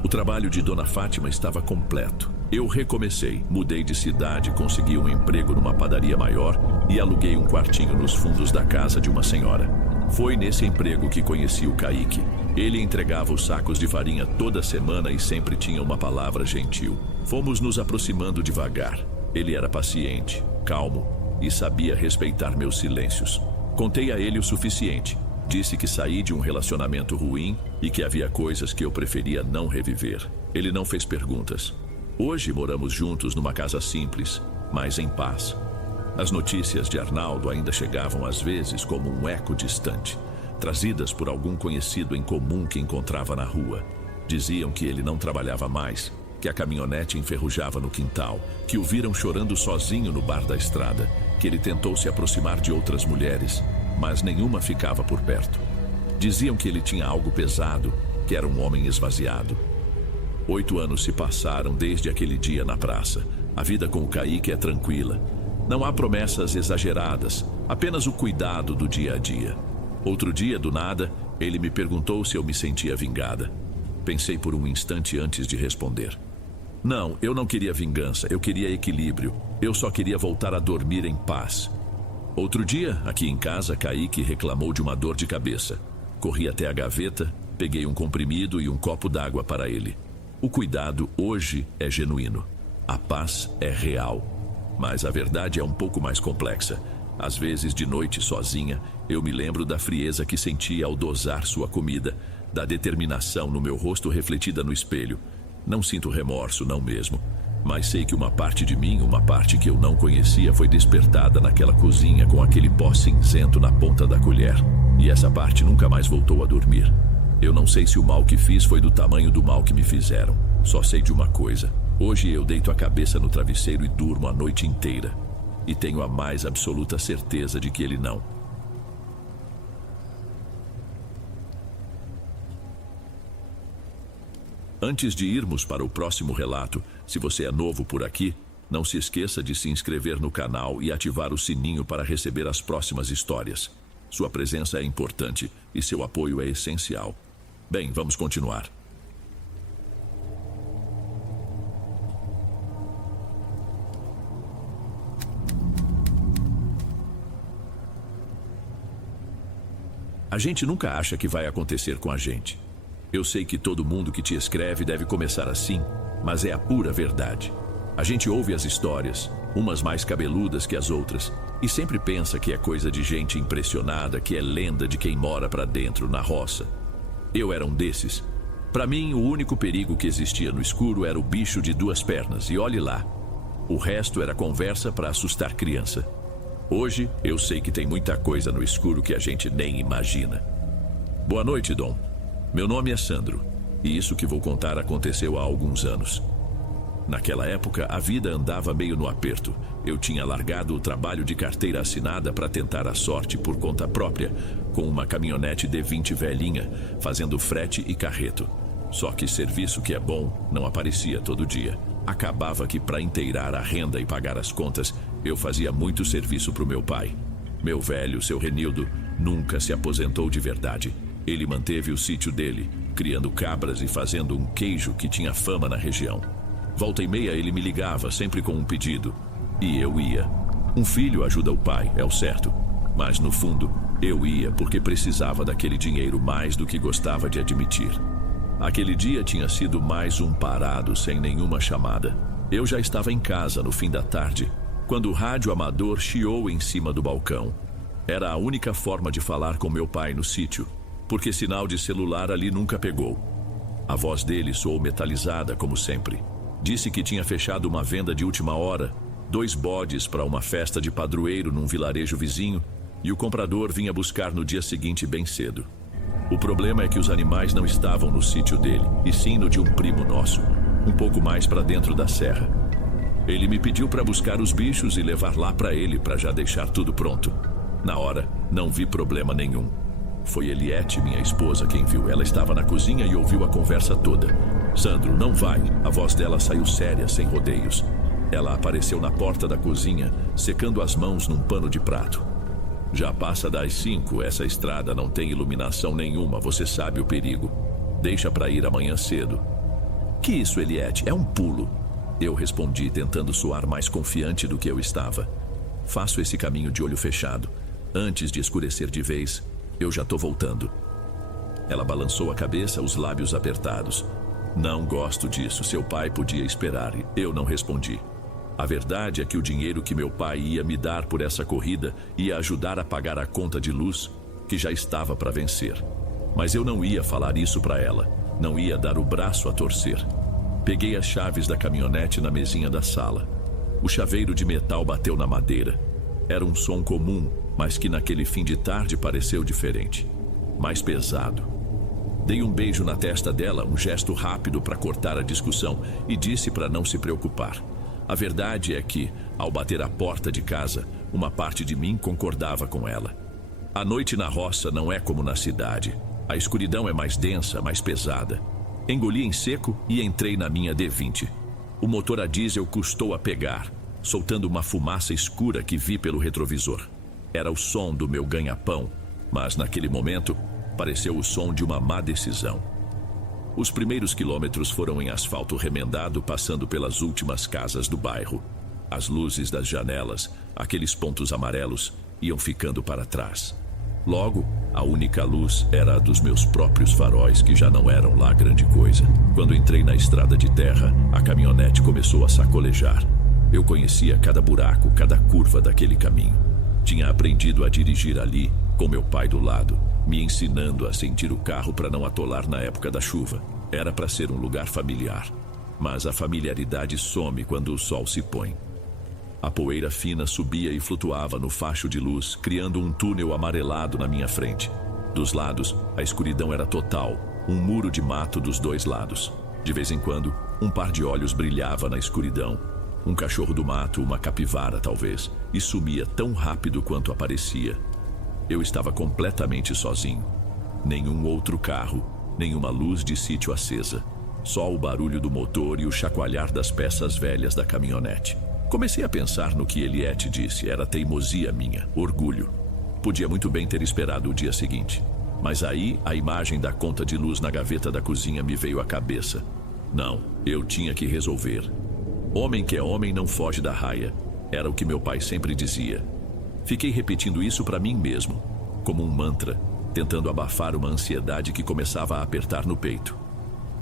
O trabalho de Dona Fátima estava completo. Eu recomecei, mudei de cidade, consegui um emprego numa padaria maior e aluguei um quartinho nos fundos da casa de uma senhora. Foi nesse emprego que conheci o Kaique. Ele entregava os sacos de farinha toda semana e sempre tinha uma palavra gentil. Fomos nos aproximando devagar. Ele era paciente, calmo e sabia respeitar meus silêncios. Contei a ele o suficiente. Disse que saí de um relacionamento ruim e que havia coisas que eu preferia não reviver. Ele não fez perguntas. Hoje moramos juntos numa casa simples, mas em paz. As notícias de Arnaldo ainda chegavam às vezes como um eco distante, trazidas por algum conhecido em comum que encontrava na rua. Diziam que ele não trabalhava mais, que a caminhonete enferrujava no quintal, que o viram chorando sozinho no bar da estrada, que ele tentou se aproximar de outras mulheres, mas nenhuma ficava por perto. Diziam que ele tinha algo pesado, que era um homem esvaziado. 8 anos se passaram desde aquele dia na praça. A vida com o Kaique é tranquila. Não há promessas exageradas, apenas o cuidado do dia a dia. Outro dia, do nada, ele me perguntou se eu me sentia vingada. Pensei por um instante antes de responder. Não, eu não queria vingança, eu queria equilíbrio. Eu só queria voltar a dormir em paz. Outro dia, aqui em casa, Kaique reclamou de uma dor de cabeça. Corri até a gaveta, peguei um comprimido e um copo d'água para ele. O cuidado hoje é genuíno. A paz é real. Mas a verdade é um pouco mais complexa. Às vezes, de noite, sozinha, eu me lembro da frieza que sentia ao dosar sua comida, da determinação no meu rosto refletida no espelho. Não sinto remorso, não mesmo. Mas sei que uma parte de mim, uma parte que eu não conhecia, foi despertada naquela cozinha com aquele pó cinzento na ponta da colher. E essa parte nunca mais voltou a dormir. Eu não sei se o mal que fiz foi do tamanho do mal que me fizeram. Só sei de uma coisa. Hoje eu deito a cabeça no travesseiro e durmo a noite inteira. E tenho a mais absoluta certeza de que ele não. Antes de irmos para o próximo relato, se você é novo por aqui, não se esqueça de se inscrever no canal e ativar o sininho para receber as próximas histórias. Sua presença é importante e seu apoio é essencial. Bem, vamos continuar. A gente nunca acha que vai acontecer com a gente. Eu sei que todo mundo que te escreve deve começar assim, mas é a pura verdade. A gente ouve as histórias, umas mais cabeludas que as outras, e sempre pensa que é coisa de gente impressionada, que é lenda de quem mora pra dentro, na roça. Eu era um desses. Pra mim, o único perigo que existia no escuro era o bicho de 2 pernas, e olhe lá. O resto era conversa pra assustar criança. Hoje, eu sei que tem muita coisa no escuro que a gente nem imagina. Boa noite, Dom. Meu nome é Sandro, e isso que vou contar aconteceu há alguns anos. Naquela época, a vida andava meio no aperto. Eu tinha largado o trabalho de carteira assinada para tentar a sorte por conta própria, com uma caminhonete D20 velhinha, fazendo frete e carreto. Só que serviço que é bom não aparecia todo dia. Acabava que para inteirar a renda e pagar as contas, eu fazia muito serviço para o meu pai. Meu velho, seu Renildo, nunca se aposentou de verdade. Ele manteve o sítio dele, criando cabras e fazendo um queijo que tinha fama na região. Volta e meia ele me ligava, sempre com um pedido. E eu ia. Um filho ajuda o pai, é o certo. Mas no fundo, eu ia porque precisava daquele dinheiro mais do que gostava de admitir. Aquele dia tinha sido mais um parado sem nenhuma chamada. Eu já estava em casa no fim da tarde, quando o rádio amador chiou em cima do balcão. Era a única forma de falar com meu pai no sítio, porque sinal de celular ali nunca pegou. A voz dele soou metalizada, como sempre. Disse que tinha fechado uma venda de última hora, 2 bodes para uma festa de padroeiro num vilarejo vizinho, e o comprador vinha buscar no dia seguinte bem cedo. O problema é que os animais não estavam no sítio dele, e sim no de um primo nosso, um pouco mais para dentro da serra. Ele me pediu para buscar os bichos e levar lá para ele, para já deixar tudo pronto. Na hora, não vi problema nenhum. Foi Eliette, minha esposa, quem viu. Ela estava na cozinha e ouviu a conversa toda. Sandro, não vai. A voz dela saiu séria, sem rodeios. Ela apareceu na porta da cozinha, secando as mãos num pano de prato. Já passa das 5, essa estrada não tem iluminação nenhuma, você sabe o perigo. Deixa para ir amanhã cedo. Que isso, Eliette? É um pulo. Eu respondi, tentando soar mais confiante do que eu estava. Faço esse caminho de olho fechado. Antes de escurecer de vez, eu já tô voltando. Ela balançou a cabeça, os lábios apertados. Não gosto disso, seu pai podia esperar. Eu não respondi. A verdade é que o dinheiro que meu pai ia me dar por essa corrida ia ajudar a pagar a conta de luz, que já estava para vencer. Mas eu não ia falar isso para ela. Não ia dar o braço a torcer. Peguei as chaves da caminhonete na mesinha da sala. O chaveiro de metal bateu na madeira. Era um som comum, mas que naquele fim de tarde pareceu diferente. Mais pesado. Dei um beijo na testa dela, um gesto rápido para cortar a discussão, e disse para não se preocupar. A verdade é que, ao bater a porta de casa, uma parte de mim concordava com ela. A noite na roça não é como na cidade. A escuridão é mais densa, mais pesada. Engoli em seco e entrei na minha D20. O motor a diesel custou a pegar, soltando uma fumaça escura que vi pelo retrovisor. Era o som do meu ganha-pão, mas naquele momento pareceu o som de uma má decisão. Os primeiros quilômetros foram em asfalto remendado, passando pelas últimas casas do bairro. As luzes das janelas, aqueles pontos amarelos, iam ficando para trás. Logo, a única luz era a dos meus próprios faróis, que já não eram lá grande coisa. Quando entrei na estrada de terra, a caminhonete começou a sacolejar. Eu conhecia cada buraco, cada curva daquele caminho. Tinha aprendido a dirigir ali, com meu pai do lado, me ensinando a sentir o carro para não atolar na época da chuva. Era para ser um lugar familiar, mas a familiaridade some quando o sol se põe. A poeira fina subia e flutuava no facho de luz, criando um túnel amarelado na minha frente. Dos lados, a escuridão era total, um muro de mato dos dois lados. De vez em quando, um par de olhos brilhava na escuridão. Um cachorro do mato, uma capivara talvez, e sumia tão rápido quanto aparecia. Eu estava completamente sozinho. Nenhum outro carro, nenhuma luz de sítio acesa. Só o barulho do motor e o chacoalhar das peças velhas da caminhonete. Comecei a pensar no que Eliette disse. Era teimosia minha, orgulho. Podia muito bem ter esperado o dia seguinte. Mas aí, a imagem da conta de luz na gaveta da cozinha me veio à cabeça. Não, eu tinha que resolver. Homem que é homem não foge da raia. Era o que meu pai sempre dizia. Fiquei repetindo isso para mim mesmo, como um mantra, tentando abafar uma ansiedade que começava a apertar no peito.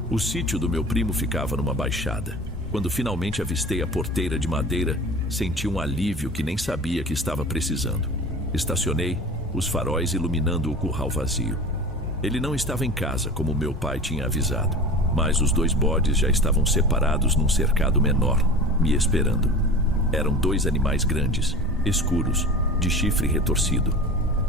O sítio do meu primo ficava numa baixada. Quando finalmente avistei a porteira de madeira, senti um alívio que nem sabia que estava precisando. Estacionei, os faróis iluminando o curral vazio. Ele não estava em casa, como meu pai tinha avisado, mas os dois bodes já estavam separados num cercado menor, me esperando. Eram dois animais grandes, escuros, de chifre retorcido.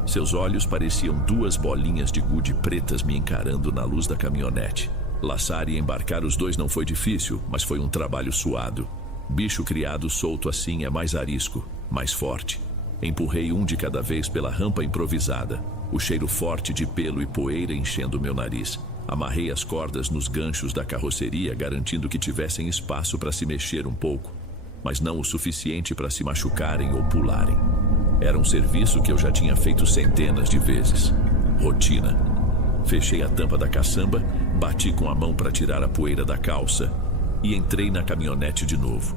Seus olhos pareciam duas bolinhas de gude pretas me encarando na luz da caminhonete. Laçar e embarcar os dois não foi difícil, mas foi um trabalho suado. Bicho criado solto assim é mais arisco, mais forte. Empurrei um de cada vez pela rampa improvisada, o cheiro forte de pelo e poeira enchendo meu nariz. Amarrei as cordas nos ganchos da carroceria, garantindo que tivessem espaço para se mexer um pouco, mas não o suficiente para se machucarem ou pularem. Era um serviço que eu já tinha feito centenas de vezes. Rotina. Fechei a tampa da caçamba, bati com a mão para tirar a poeira da calça e entrei na caminhonete de novo.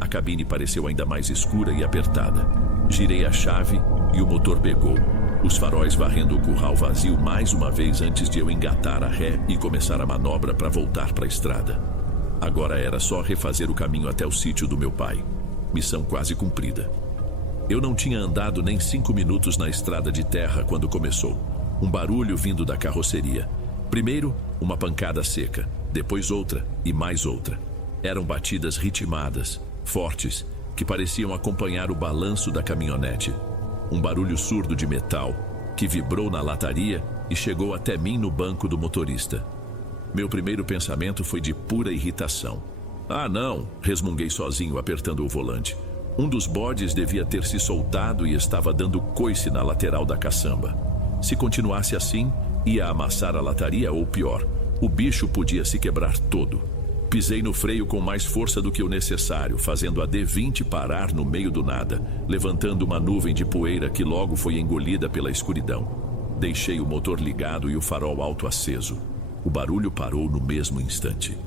A cabine pareceu ainda mais escura e apertada. Girei a chave e o motor pegou, os faróis varrendo o curral vazio mais uma vez antes de eu engatar a ré e começar a manobra para voltar para a estrada. Agora era só refazer o caminho até o sítio do meu pai. Missão quase cumprida. Eu não tinha andado nem 5 minutos na estrada de terra quando começou. Um barulho vindo da carroceria. Primeiro, uma pancada seca, depois outra e mais outra. Eram batidas ritmadas, fortes, que pareciam acompanhar o balanço da caminhonete. Um barulho surdo de metal, que vibrou na lataria e chegou até mim no banco do motorista. Meu primeiro pensamento foi de pura irritação. Ah, não, resmunguei sozinho, apertando o volante. Um dos bodes devia ter se soltado e estava dando coice na lateral da caçamba. Se continuasse assim, ia amassar a lataria ou pior, o bicho podia se quebrar todo. Pisei no freio com mais força do que o necessário, fazendo a D20 parar no meio do nada, levantando uma nuvem de poeira que logo foi engolida pela escuridão. Deixei o motor ligado e o farol alto aceso. O barulho parou no mesmo instante.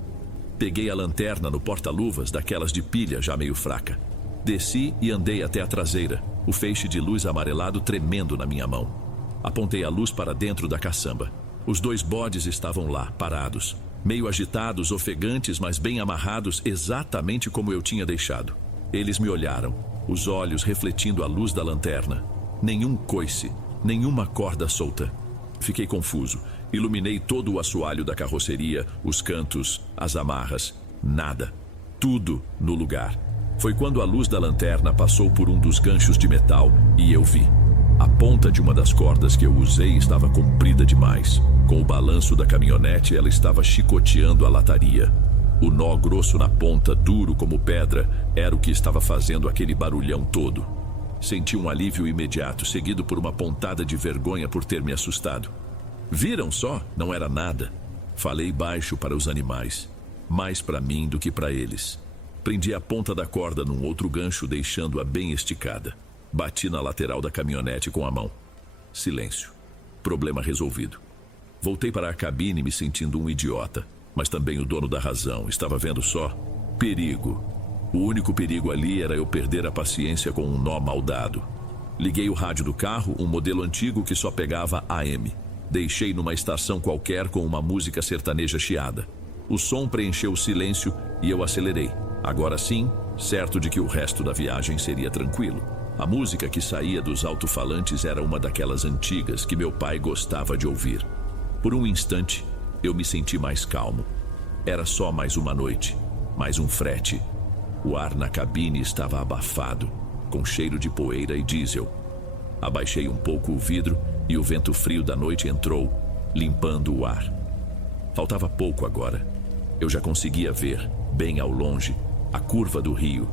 Peguei a lanterna no porta-luvas, daquelas de pilha já meio fraca. Desci e andei até a traseira, o feixe de luz amarelado tremendo na minha mão. Apontei a luz para dentro da caçamba. Os dois bodes estavam lá, parados, meio agitados, ofegantes, mas bem amarrados, exatamente como eu tinha deixado. Eles me olharam, os olhos refletindo a luz da lanterna. Nenhum coice, nenhuma corda solta. Fiquei confuso. Iluminei todo o assoalho da carroceria, os cantos, as amarras. Nada. Tudo no lugar. Foi quando a luz da lanterna passou por um dos ganchos de metal e eu vi. A ponta de uma das cordas que eu usei estava comprida demais. Com o balanço da caminhonete, ela estava chicoteando a lataria. O nó grosso na ponta, duro como pedra, era o que estava fazendo aquele barulhão todo. Senti um alívio imediato, seguido por uma pontada de vergonha por ter me assustado. Viram só? Não era nada. Falei baixo para os animais, mais para mim do que para eles. Prendi a ponta da corda num outro gancho, deixando-a bem esticada. Bati na lateral da caminhonete com a mão. Silêncio. Problema resolvido. Voltei para a cabine me sentindo um idiota, mas também o dono da razão. Estava vendo só? Perigo. O único perigo ali era eu perder a paciência com um nó mal dado. Liguei o rádio do carro, um modelo antigo que só pegava AM. Deixei numa estação qualquer com uma música sertaneja chiada. O som preencheu o silêncio e eu acelerei. Agora sim, certo de que o resto da viagem seria tranquilo. A música que saía dos alto-falantes era uma daquelas antigas que meu pai gostava de ouvir. Por um instante, eu me senti mais calmo. Era só mais uma noite, mais um frete. O ar na cabine estava abafado, com cheiro de poeira e diesel. Abaixei um pouco o vidro e o vento frio da noite entrou, limpando o ar. Faltava pouco agora. Eu já conseguia ver, bem ao longe, a curva do rio,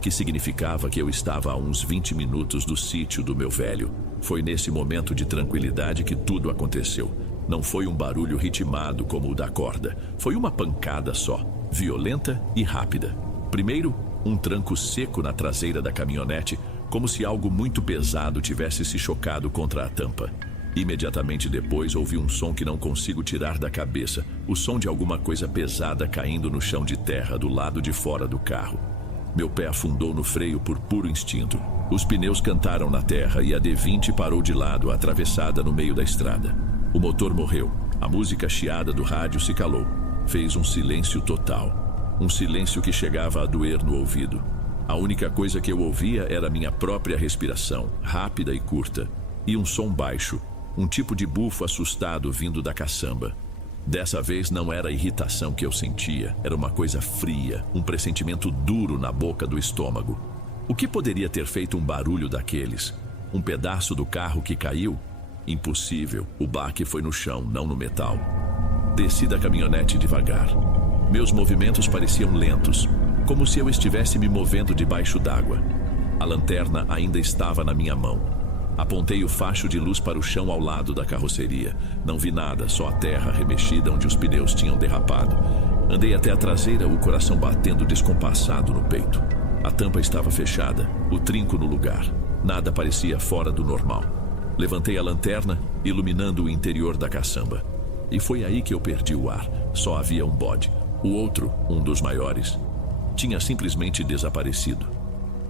que significava que eu estava a uns 20 minutos do sítio do meu velho. Foi nesse momento de tranquilidade que tudo aconteceu. Não foi um barulho ritmado como o da corda. Foi uma pancada só, violenta e rápida. Primeiro, um tranco seco na traseira da caminhonete, como se algo muito pesado tivesse se chocado contra a tampa. Imediatamente depois, ouvi um som que não consigo tirar da cabeça. O som de alguma coisa pesada caindo no chão de terra do lado de fora do carro. Meu pé afundou no freio por puro instinto. Os pneus cantaram na terra e a D20 parou de lado, atravessada no meio da estrada. O motor morreu. A música chiada do rádio se calou. Fez um silêncio total. Um silêncio que chegava a doer no ouvido. A única coisa que eu ouvia era minha própria respiração, rápida e curta. E um som baixo, um tipo de bufo assustado vindo da caçamba. Dessa vez não era a irritação que eu sentia, era uma coisa fria, um pressentimento duro na boca do estômago. O que poderia ter feito um barulho daqueles? Um pedaço do carro que caiu? Impossível, o baque foi no chão, não no metal. Desci da caminhonete devagar. Meus movimentos pareciam lentos, como se eu estivesse me movendo debaixo d'água. A lanterna ainda estava na minha mão. Apontei o facho de luz para o chão ao lado da carroceria. Não vi nada, só a terra remexida onde os pneus tinham derrapado. Andei até a traseira, o coração batendo descompassado no peito. A tampa estava fechada, o trinco no lugar. Nada parecia fora do normal. Levantei a lanterna, iluminando o interior da caçamba. E foi aí que eu perdi o ar. Só havia um bode. O outro, um dos maiores, tinha simplesmente desaparecido.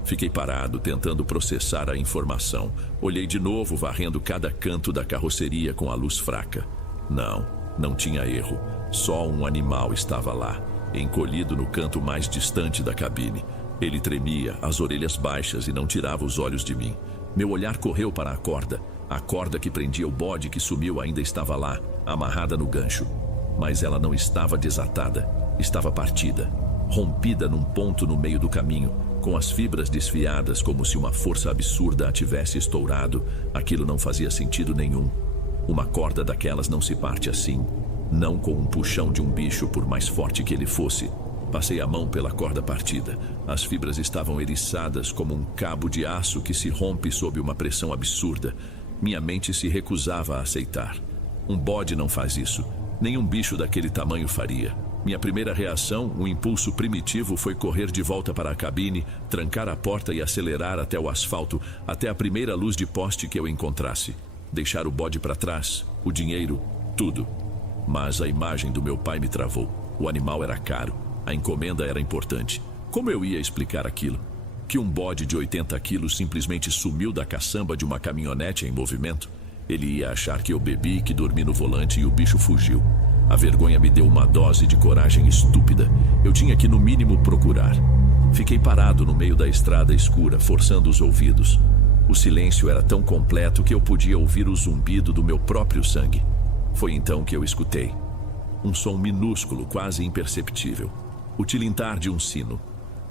Fiquei parado, tentando processar a informação. Olhei de novo, varrendo cada canto da carroceria com a luz fraca. Não tinha erro. Só um animal estava lá, encolhido no canto mais distante da cabine. Ele tremia, as orelhas baixas, e não tirava os olhos de mim. Meu olhar correu para a corda. A corda que prendia o bode que sumiu ainda estava lá, amarrada no gancho. Mas ela não estava desatada. Estava partida, rompida num ponto no meio do caminho, com as fibras desfiadas como se uma força absurda a tivesse estourado. Aquilo não fazia sentido nenhum. Uma corda daquelas não se parte assim, não com um puxão de um bicho, por mais forte que ele fosse. Passei a mão pela corda partida. As fibras estavam eriçadas como um cabo de aço que se rompe sob uma pressão absurda. Minha mente se recusava a aceitar. Um bode não faz isso. Nenhum bicho daquele tamanho faria. Minha primeira reação, um impulso primitivo, foi correr de volta para a cabine, trancar a porta e acelerar até o asfalto, até a primeira luz de poste que eu encontrasse. Deixar o bode para trás, o dinheiro, tudo. Mas a imagem do meu pai me travou. O animal era caro, a encomenda era importante. Como eu ia explicar aquilo? Que um bode de 80 quilos simplesmente sumiu da caçamba de uma caminhonete em movimento? Ele ia achar que eu bebi, que dormi no volante e o bicho fugiu. A vergonha me deu uma dose de coragem estúpida. Eu tinha que, no mínimo, procurar. Fiquei parado no meio da estrada escura, forçando os ouvidos. O silêncio era tão completo que eu podia ouvir o zumbido do meu próprio sangue. Foi então que eu escutei. Um som minúsculo, quase imperceptível. O tilintar de um sino.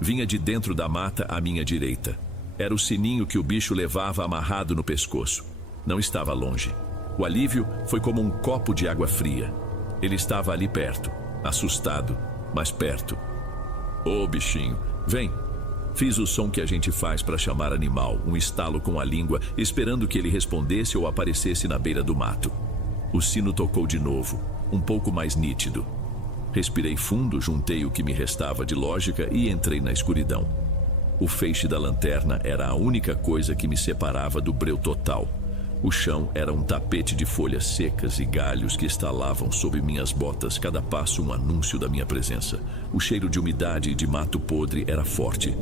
Vinha de dentro da mata à minha direita. Era o sininho que o bicho levava amarrado no pescoço. Não estava longe. O alívio foi como um copo de água fria. Ele estava ali perto, assustado, mas perto. Ô, bichinho, vem. Fiz o som que a gente faz para chamar animal, um estalo com a língua, esperando que ele respondesse ou aparecesse na beira do mato. O sino tocou de novo. um pouco mais nítido. Respirei fundo, juntei o que me restava de lógica e entrei na escuridão. O feixe da lanterna era a única coisa que me separava do breu total. O chão era um tapete de folhas secas e galhos que estalavam sob minhas botas, cada passo um anúncio da minha presença. O cheiro de umidade e de mato podre era forte.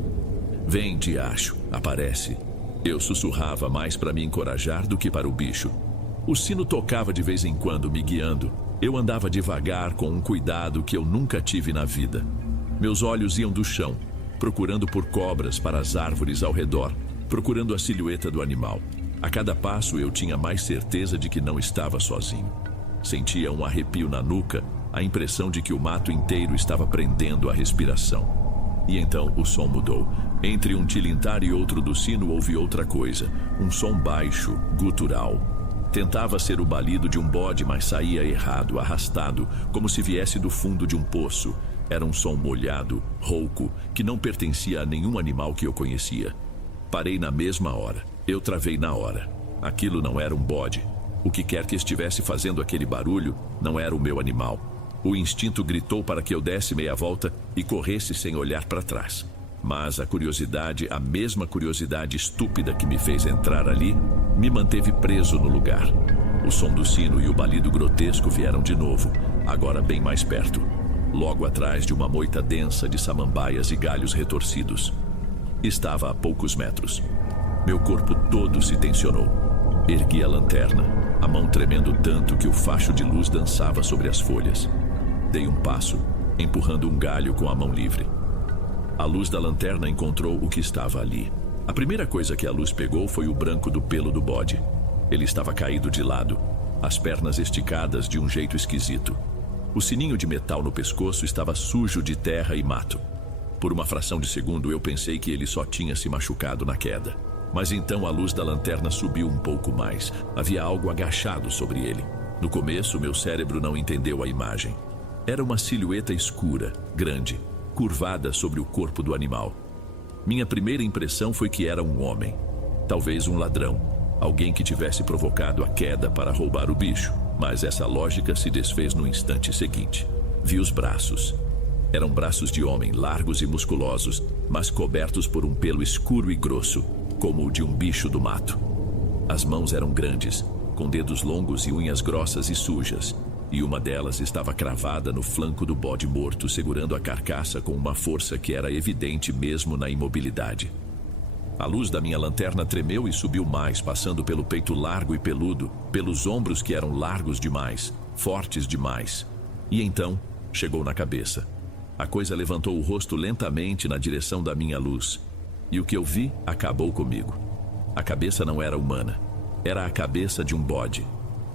Vem, diacho, aparece. Eu sussurrava mais para me encorajar do que para o bicho. O sino tocava de vez em quando, me guiando. Eu andava devagar, com um cuidado que eu nunca tive na vida. Meus olhos iam do chão, procurando por cobras para as árvores ao redor, procurando a silhueta do animal. A cada passo eu tinha mais certeza de que não estava sozinho. Sentia um arrepio na nuca, a impressão de que o mato inteiro estava prendendo a respiração. E então o som mudou. Entre um tilintar e outro do sino houve outra coisa, um som baixo, gutural. Tentava ser o balido de um bode, mas saía errado, arrastado, como se viesse do fundo de um poço. Era um som molhado, rouco, que não pertencia a nenhum animal que eu conhecia. Parei na mesma hora. Eu travei na hora. Aquilo não era um bode. O que quer que estivesse fazendo aquele barulho não era o meu animal. O instinto gritou para que eu desse meia volta e corresse sem olhar para trás. Mas a curiosidade, a mesma curiosidade estúpida que me fez entrar ali, me manteve preso no lugar. O som do sino e o balido grotesco vieram de novo, agora bem mais perto, logo atrás de uma moita densa de samambaias e galhos retorcidos. Estava a poucos metros. Meu corpo todo se tensionou. Ergui a lanterna, a mão tremendo tanto que o facho de luz dançava sobre as folhas. Dei um passo, empurrando um galho com a mão livre. A luz da lanterna encontrou o que estava ali. A primeira coisa que a luz pegou foi o branco do pelo do bode. Ele estava caído de lado, as pernas esticadas de um jeito esquisito. O sininho de metal no pescoço estava sujo de terra e mato. Por uma fração de segundo eu pensei que ele só tinha se machucado na queda. Mas então a luz da lanterna subiu um pouco mais. Havia algo agachado sobre ele. No começo, meu cérebro não entendeu a imagem. Era uma silhueta escura, grande, curvada sobre o corpo do animal. Minha primeira impressão foi que era um homem. Talvez um ladrão. Alguém que tivesse provocado a queda para roubar o bicho. Mas essa lógica se desfez no instante seguinte. Vi os braços. Eram braços de homem, largos e musculosos, mas cobertos por um pelo escuro e grosso, como o de um bicho do mato. As mãos eram grandes, com dedos longos e unhas grossas e sujas, e uma delas estava cravada no flanco do bode morto, segurando a carcaça com uma força que era evidente mesmo na imobilidade. A luz da minha lanterna tremeu e subiu mais, passando pelo peito largo e peludo, pelos ombros que eram largos demais, fortes demais. E então, chegou na cabeça. A coisa levantou o rosto lentamente na direção da minha luz. E o que eu vi acabou comigo. A cabeça não era humana. Era a cabeça de um bode.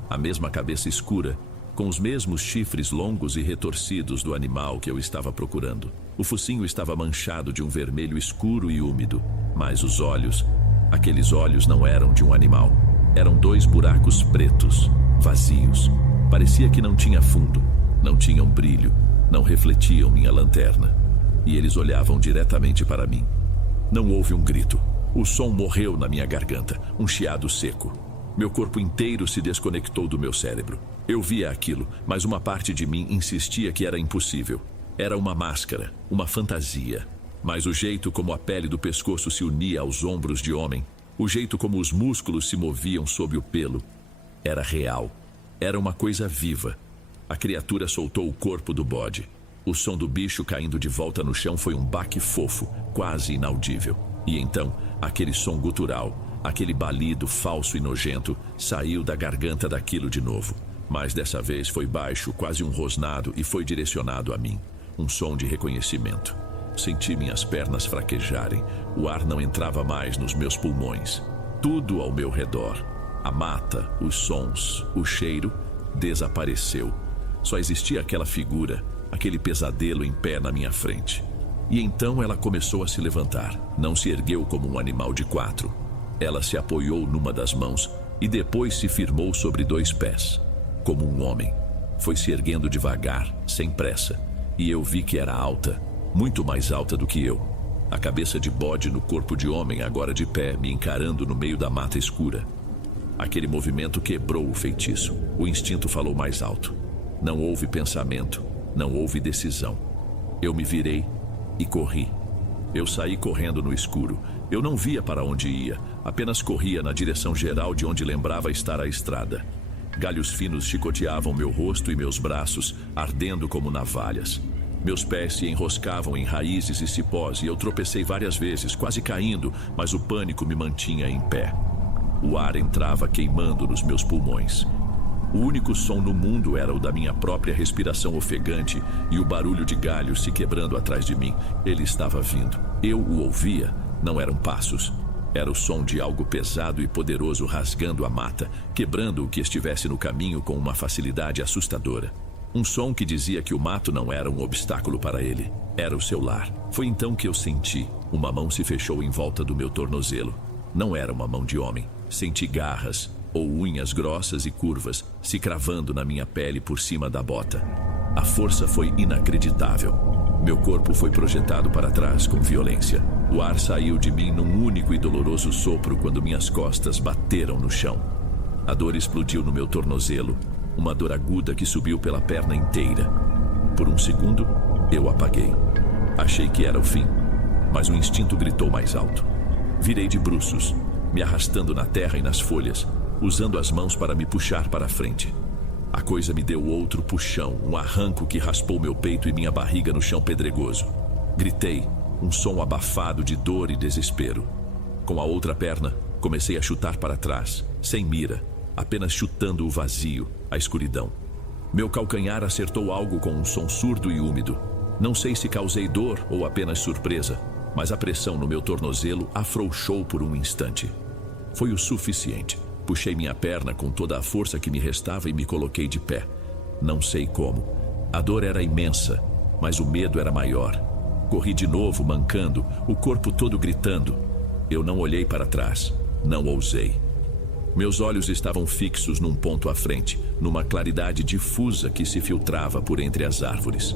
A mesma cabeça escura, com os mesmos chifres longos e retorcidos do animal que eu estava procurando. O focinho estava manchado de um vermelho escuro e úmido, mas os olhos, aqueles olhos não eram de um animal. Eram 2 buracos pretos, vazios. Parecia que não tinha fundo, não tinham brilho, não refletiam minha lanterna. E eles olhavam diretamente para mim. Não houve um grito. O som morreu na minha garganta, um chiado seco. Meu corpo inteiro se desconectou do meu cérebro. Eu via aquilo, mas uma parte de mim insistia que era impossível. Era uma máscara, uma fantasia. Mas o jeito como a pele do pescoço se unia aos ombros de homem, o jeito como os músculos se moviam sob o pelo, era real. Era uma coisa viva. A criatura soltou o corpo do bode. O som do bicho caindo de volta no chão foi um baque fofo, quase inaudível. E então, aquele som gutural, aquele balido falso e nojento, saiu da garganta daquilo de novo. Mas dessa vez foi baixo, quase um rosnado, e foi direcionado a mim. Um som de reconhecimento. Senti minhas pernas fraquejarem. O ar não entrava mais nos meus pulmões. Tudo ao meu redor, a mata, os sons, o cheiro, desapareceu. Só existia aquela figura, aquele pesadelo em pé na minha frente. E então ela começou a se levantar. Não se ergueu como um animal de 4. Ela se apoiou numa das mãos e depois se firmou sobre 2 pés. Como um homem. Foi se erguendo devagar, sem pressa. E eu vi que era alta, muito mais alta do que eu. A cabeça de bode no corpo de homem, agora de pé, me encarando no meio da mata escura. Aquele movimento quebrou o feitiço. O instinto falou mais alto. Não houve pensamento, não houve decisão. Eu me virei e corri. Eu saí correndo no escuro. Eu não via para onde ia, apenas corria na direção geral de onde lembrava estar a estrada. Galhos finos chicoteavam meu rosto e meus braços, ardendo como navalhas. Meus pés se enroscavam em raízes e cipós e eu tropecei várias vezes, quase caindo, mas o pânico me mantinha em pé. O ar entrava queimando nos meus pulmões. O único som no mundo era o da minha própria respiração ofegante e o barulho de galhos se quebrando atrás de mim. Ele estava vindo. Eu o ouvia. Não eram passos. Era o som de algo pesado e poderoso rasgando a mata, quebrando o que estivesse no caminho com uma facilidade assustadora. Um som que dizia que o mato não era um obstáculo para ele. Era o seu lar. Foi então que eu senti. Uma mão se fechou em volta do meu tornozelo. Não era uma mão de homem. Senti garras ou unhas grossas e curvas se cravando na minha pele por cima da bota. A força foi inacreditável. Meu corpo foi projetado para trás com violência. O ar saiu de mim num único e doloroso sopro quando minhas costas bateram no chão. A dor explodiu no meu tornozelo, uma dor aguda que subiu pela perna inteira. Por um segundo, eu apaguei. Achei que era o fim, mas o instinto gritou mais alto. Virei de bruços, me arrastando na terra e nas folhas, usando as mãos para me puxar para frente. A coisa me deu outro puxão, um arranco que raspou meu peito e minha barriga no chão pedregoso. Gritei, um som abafado de dor e desespero. Com a outra perna, comecei a chutar para trás, sem mira, apenas chutando o vazio, a escuridão. Meu calcanhar acertou algo com um som surdo e úmido. Não sei se causei dor ou apenas surpresa, mas a pressão no meu tornozelo afrouxou por um instante. Foi o suficiente. Puxei minha perna com toda a força que me restava e me coloquei de pé. Não sei como. A dor era imensa, mas o medo era maior. Corri de novo, mancando, o corpo todo gritando. Eu não olhei para trás. Não ousei. Meus olhos estavam fixos num ponto à frente, numa claridade difusa que se filtrava por entre as árvores.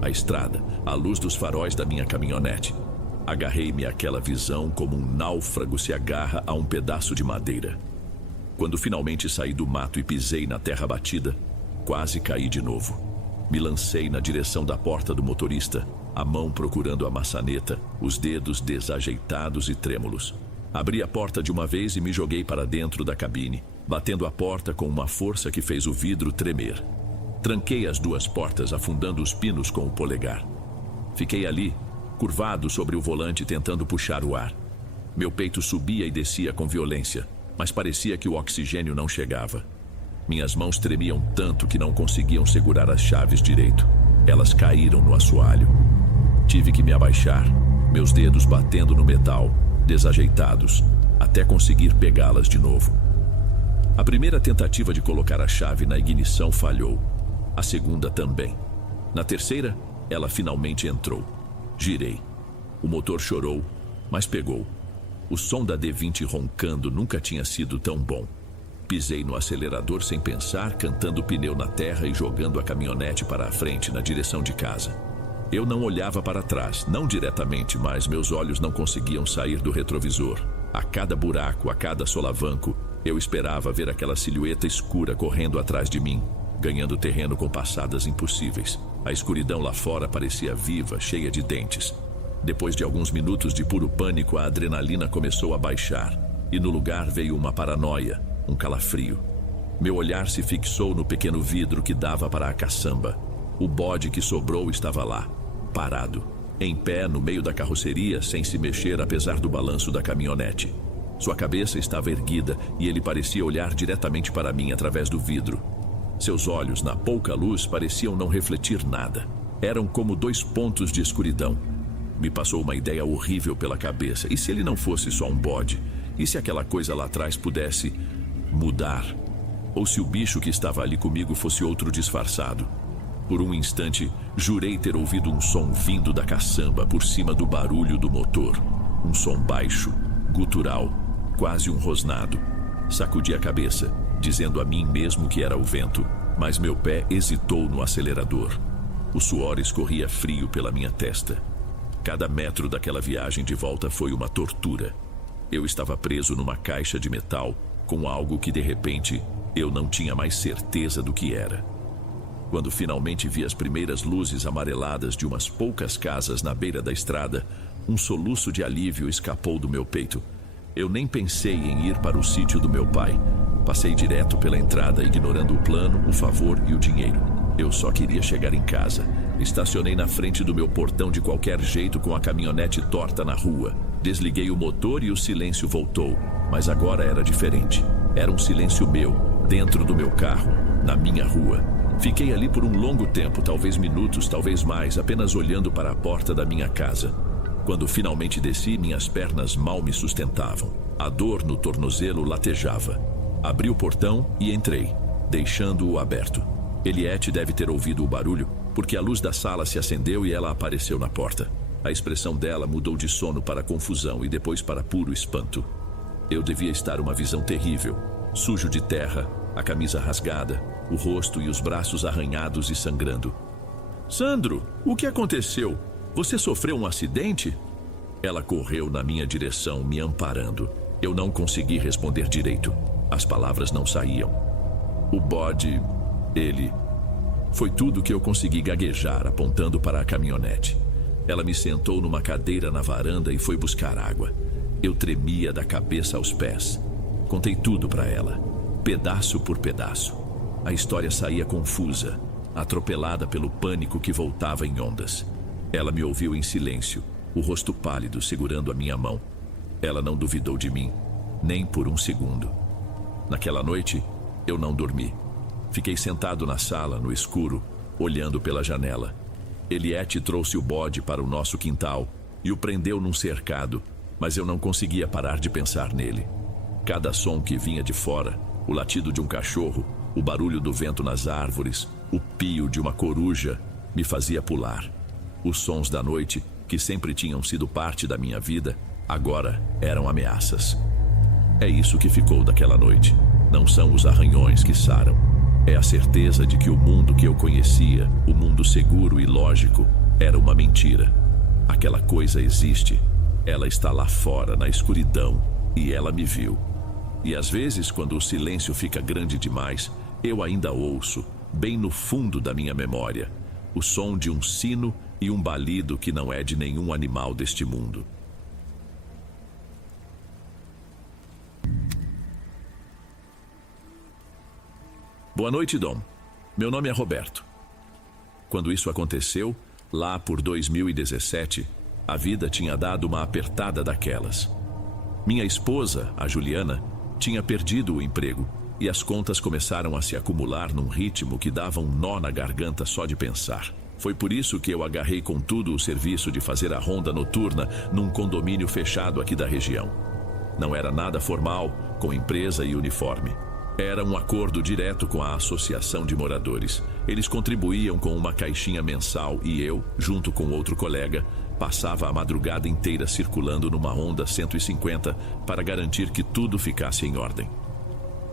A estrada, a luz dos faróis da minha caminhonete. Agarrei-me àquela visão como um náufrago se agarra a um pedaço de madeira. Quando finalmente saí do mato e pisei na terra batida, quase caí de novo. Me lancei na direção da porta do motorista, a mão procurando a maçaneta, os dedos desajeitados e trêmulos. Abri a porta de uma vez e me joguei para dentro da cabine, batendo a porta com uma força que fez o vidro tremer. Tranquei as duas portas, afundando os pinos com o polegar. Fiquei ali, curvado sobre o volante, tentando puxar o ar. Meu peito subia e descia com violência, mas parecia que o oxigênio não chegava. Minhas mãos tremiam tanto que não conseguiam segurar as chaves direito. Elas caíram no assoalho. Tive que me abaixar, meus dedos batendo no metal, desajeitados, até conseguir pegá-las de novo. A primeira tentativa de colocar a chave na ignição falhou. A segunda também. Na terceira, ela finalmente entrou. Girei. O motor chorou, mas pegou. O som da D20 roncando nunca tinha sido tão bom. Pisei no acelerador sem pensar, cantando o pneu na terra e jogando a caminhonete para a frente, na direção de casa. Eu não olhava para trás, não diretamente, mas meus olhos não conseguiam sair do retrovisor. A cada buraco, a cada solavanco, eu esperava ver aquela silhueta escura correndo atrás de mim, ganhando terreno com passadas impossíveis. A escuridão lá fora parecia viva, cheia de dentes. Depois de alguns minutos de puro pânico, a adrenalina começou a baixar, e no lugar veio uma paranoia, um calafrio. Meu olhar se fixou no pequeno vidro que dava para a caçamba. O bode que sobrou estava lá, parado, em pé no meio da carroceria, sem se mexer apesar do balanço da caminhonete. Sua cabeça estava erguida e ele parecia olhar diretamente para mim através do vidro. Seus olhos, na pouca luz, pareciam não refletir nada. Eram como dois pontos de escuridão. Me passou uma ideia horrível pela cabeça. E se ele não fosse só um bode? E se aquela coisa lá atrás pudesse mudar? Ou se o bicho que estava ali comigo fosse outro disfarçado? Por um instante, jurei ter ouvido um som vindo da caçamba por cima do barulho do motor. Um som baixo, gutural, quase um rosnado. Sacudi a cabeça, dizendo a mim mesmo que era o vento, mas meu pé hesitou no acelerador. O suor escorria frio pela minha testa. Cada metro daquela viagem de volta foi uma tortura. Eu estava preso numa caixa de metal com algo que de repente eu não tinha mais certeza do que era. Quando finalmente vi as primeiras luzes amareladas de umas poucas casas na beira da estrada, um soluço de alívio escapou do meu peito. Eu nem pensei em ir para o sítio do meu pai. Passei direto pela entrada, ignorando o plano, o favor e o dinheiro. Eu só queria chegar em casa. Estacionei na frente do meu portão de qualquer jeito, com a caminhonete torta na rua. Desliguei o motor e o silêncio voltou. Mas agora era diferente. Era um silêncio meu, dentro do meu carro, na minha rua. Fiquei ali por um longo tempo, talvez minutos, talvez mais, apenas olhando para a porta da minha casa. Quando finalmente desci, minhas pernas mal me sustentavam. A dor no tornozelo latejava. Abri o portão e entrei, deixando-o aberto. Eliette deve ter ouvido o barulho, porque a luz da sala se acendeu e ela apareceu na porta. A expressão dela mudou de sono para confusão e depois para puro espanto. Eu devia estar uma visão terrível, sujo de terra, a camisa rasgada, o rosto e os braços arranhados e sangrando. "Sandro, o que aconteceu? Você sofreu um acidente?" Ela correu na minha direção, me amparando. Eu não consegui responder direito. As palavras não saíam. O bode, ele... Foi tudo que eu consegui gaguejar, apontando para a caminhonete. Ela me sentou numa cadeira na varanda e foi buscar água. Eu tremia da cabeça aos pés. Contei tudo para ela, pedaço por pedaço. A história saía confusa, atropelada pelo pânico que voltava em ondas. Ela me ouviu em silêncio, o rosto pálido segurando a minha mão. Ela não duvidou de mim, nem por um segundo. Naquela noite, eu não dormi. Fiquei sentado na sala, no escuro, olhando pela janela. Eliette trouxe o bode para o nosso quintal e o prendeu num cercado, mas eu não conseguia parar de pensar nele. Cada som que vinha de fora, o latido de um cachorro, o barulho do vento nas árvores, o pio de uma coruja, me fazia pular. Os sons da noite, que sempre tinham sido parte da minha vida, agora eram ameaças. É isso que ficou daquela noite. Não são os arranhões que saram. É a certeza de que o mundo que eu conhecia, o mundo seguro e lógico, era uma mentira. Aquela coisa existe. Ela está lá fora, na escuridão, e ela me viu. E às vezes, quando o silêncio fica grande demais, eu ainda ouço, bem no fundo da minha memória, o som de um sino e um balido que não é de nenhum animal deste mundo. Boa noite, Dom. Meu nome é Roberto. Quando isso aconteceu, lá por 2017, a vida tinha dado uma apertada daquelas. Minha esposa, a Juliana, tinha perdido o emprego e as contas começaram a se acumular num ritmo que dava um nó na garganta só de pensar. Foi por isso que eu agarrei com tudo o serviço de fazer a ronda noturna num condomínio fechado aqui da região. Não era nada formal, com empresa e uniforme. Era um acordo direto com a associação de moradores. Eles contribuíam com uma caixinha mensal e eu, junto com outro colega, passava a madrugada inteira circulando numa Honda 150 para garantir que tudo ficasse em ordem.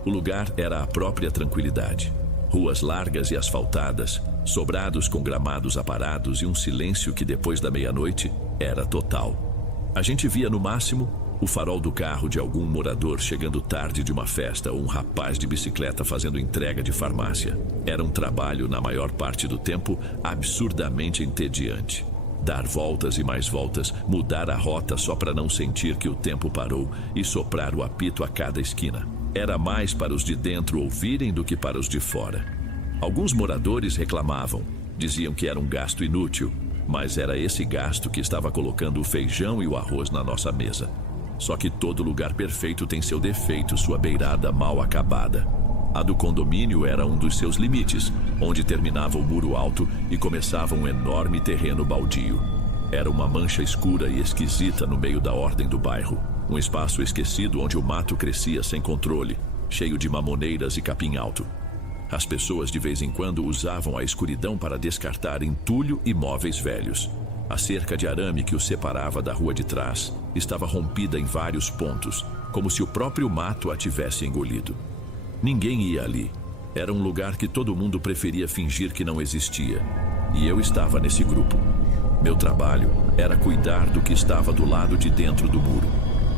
O lugar era a própria tranquilidade. Ruas largas e asfaltadas, sobrados com gramados aparados e um silêncio que depois da meia-noite era total. A gente via no máximo o farol do carro de algum morador chegando tarde de uma festa ou um rapaz de bicicleta fazendo entrega de farmácia. Era um trabalho, na maior parte do tempo, absurdamente entediante. Dar voltas e mais voltas, mudar a rota só para não sentir que o tempo parou e soprar o apito a cada esquina. Era mais para os de dentro ouvirem do que para os de fora. Alguns moradores reclamavam, diziam que era um gasto inútil, mas era esse gasto que estava colocando o feijão e o arroz na nossa mesa. Só que todo lugar perfeito tem seu defeito, sua beirada mal acabada. A do condomínio era um dos seus limites, onde terminava o muro alto e começava um enorme terreno baldio. Era uma mancha escura e esquisita no meio da ordem do bairro. Um espaço esquecido onde o mato crescia sem controle, cheio de mamoneiras e capim alto. As pessoas de vez em quando usavam a escuridão para descartar entulho e móveis velhos. A cerca de arame que o separava da rua de trás estava rompida em vários pontos, como se o próprio mato a tivesse engolido. Ninguém ia ali. Era um lugar que todo mundo preferia fingir que não existia. E eu estava nesse grupo. Meu trabalho era cuidar do que estava do lado de dentro do muro.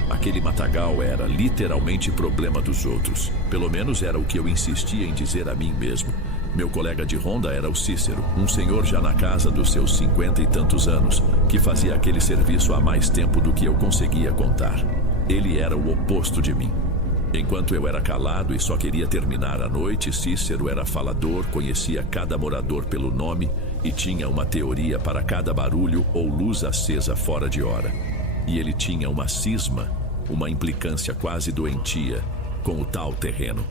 Aquele matagal era literalmente problema dos outros. Pelo menos era o que eu insistia em dizer a mim mesmo. Meu colega de ronda era o Cícero, um senhor já na casa dos seus 50 e tantos anos, que fazia aquele serviço há mais tempo do que eu conseguia contar. Ele era o oposto de mim. Enquanto eu era calado e só queria terminar a noite, Cícero era falador, conhecia cada morador pelo nome e tinha uma teoria para cada barulho ou luz acesa fora de hora. E ele tinha uma cisma, uma implicância quase doentia com o tal terreno.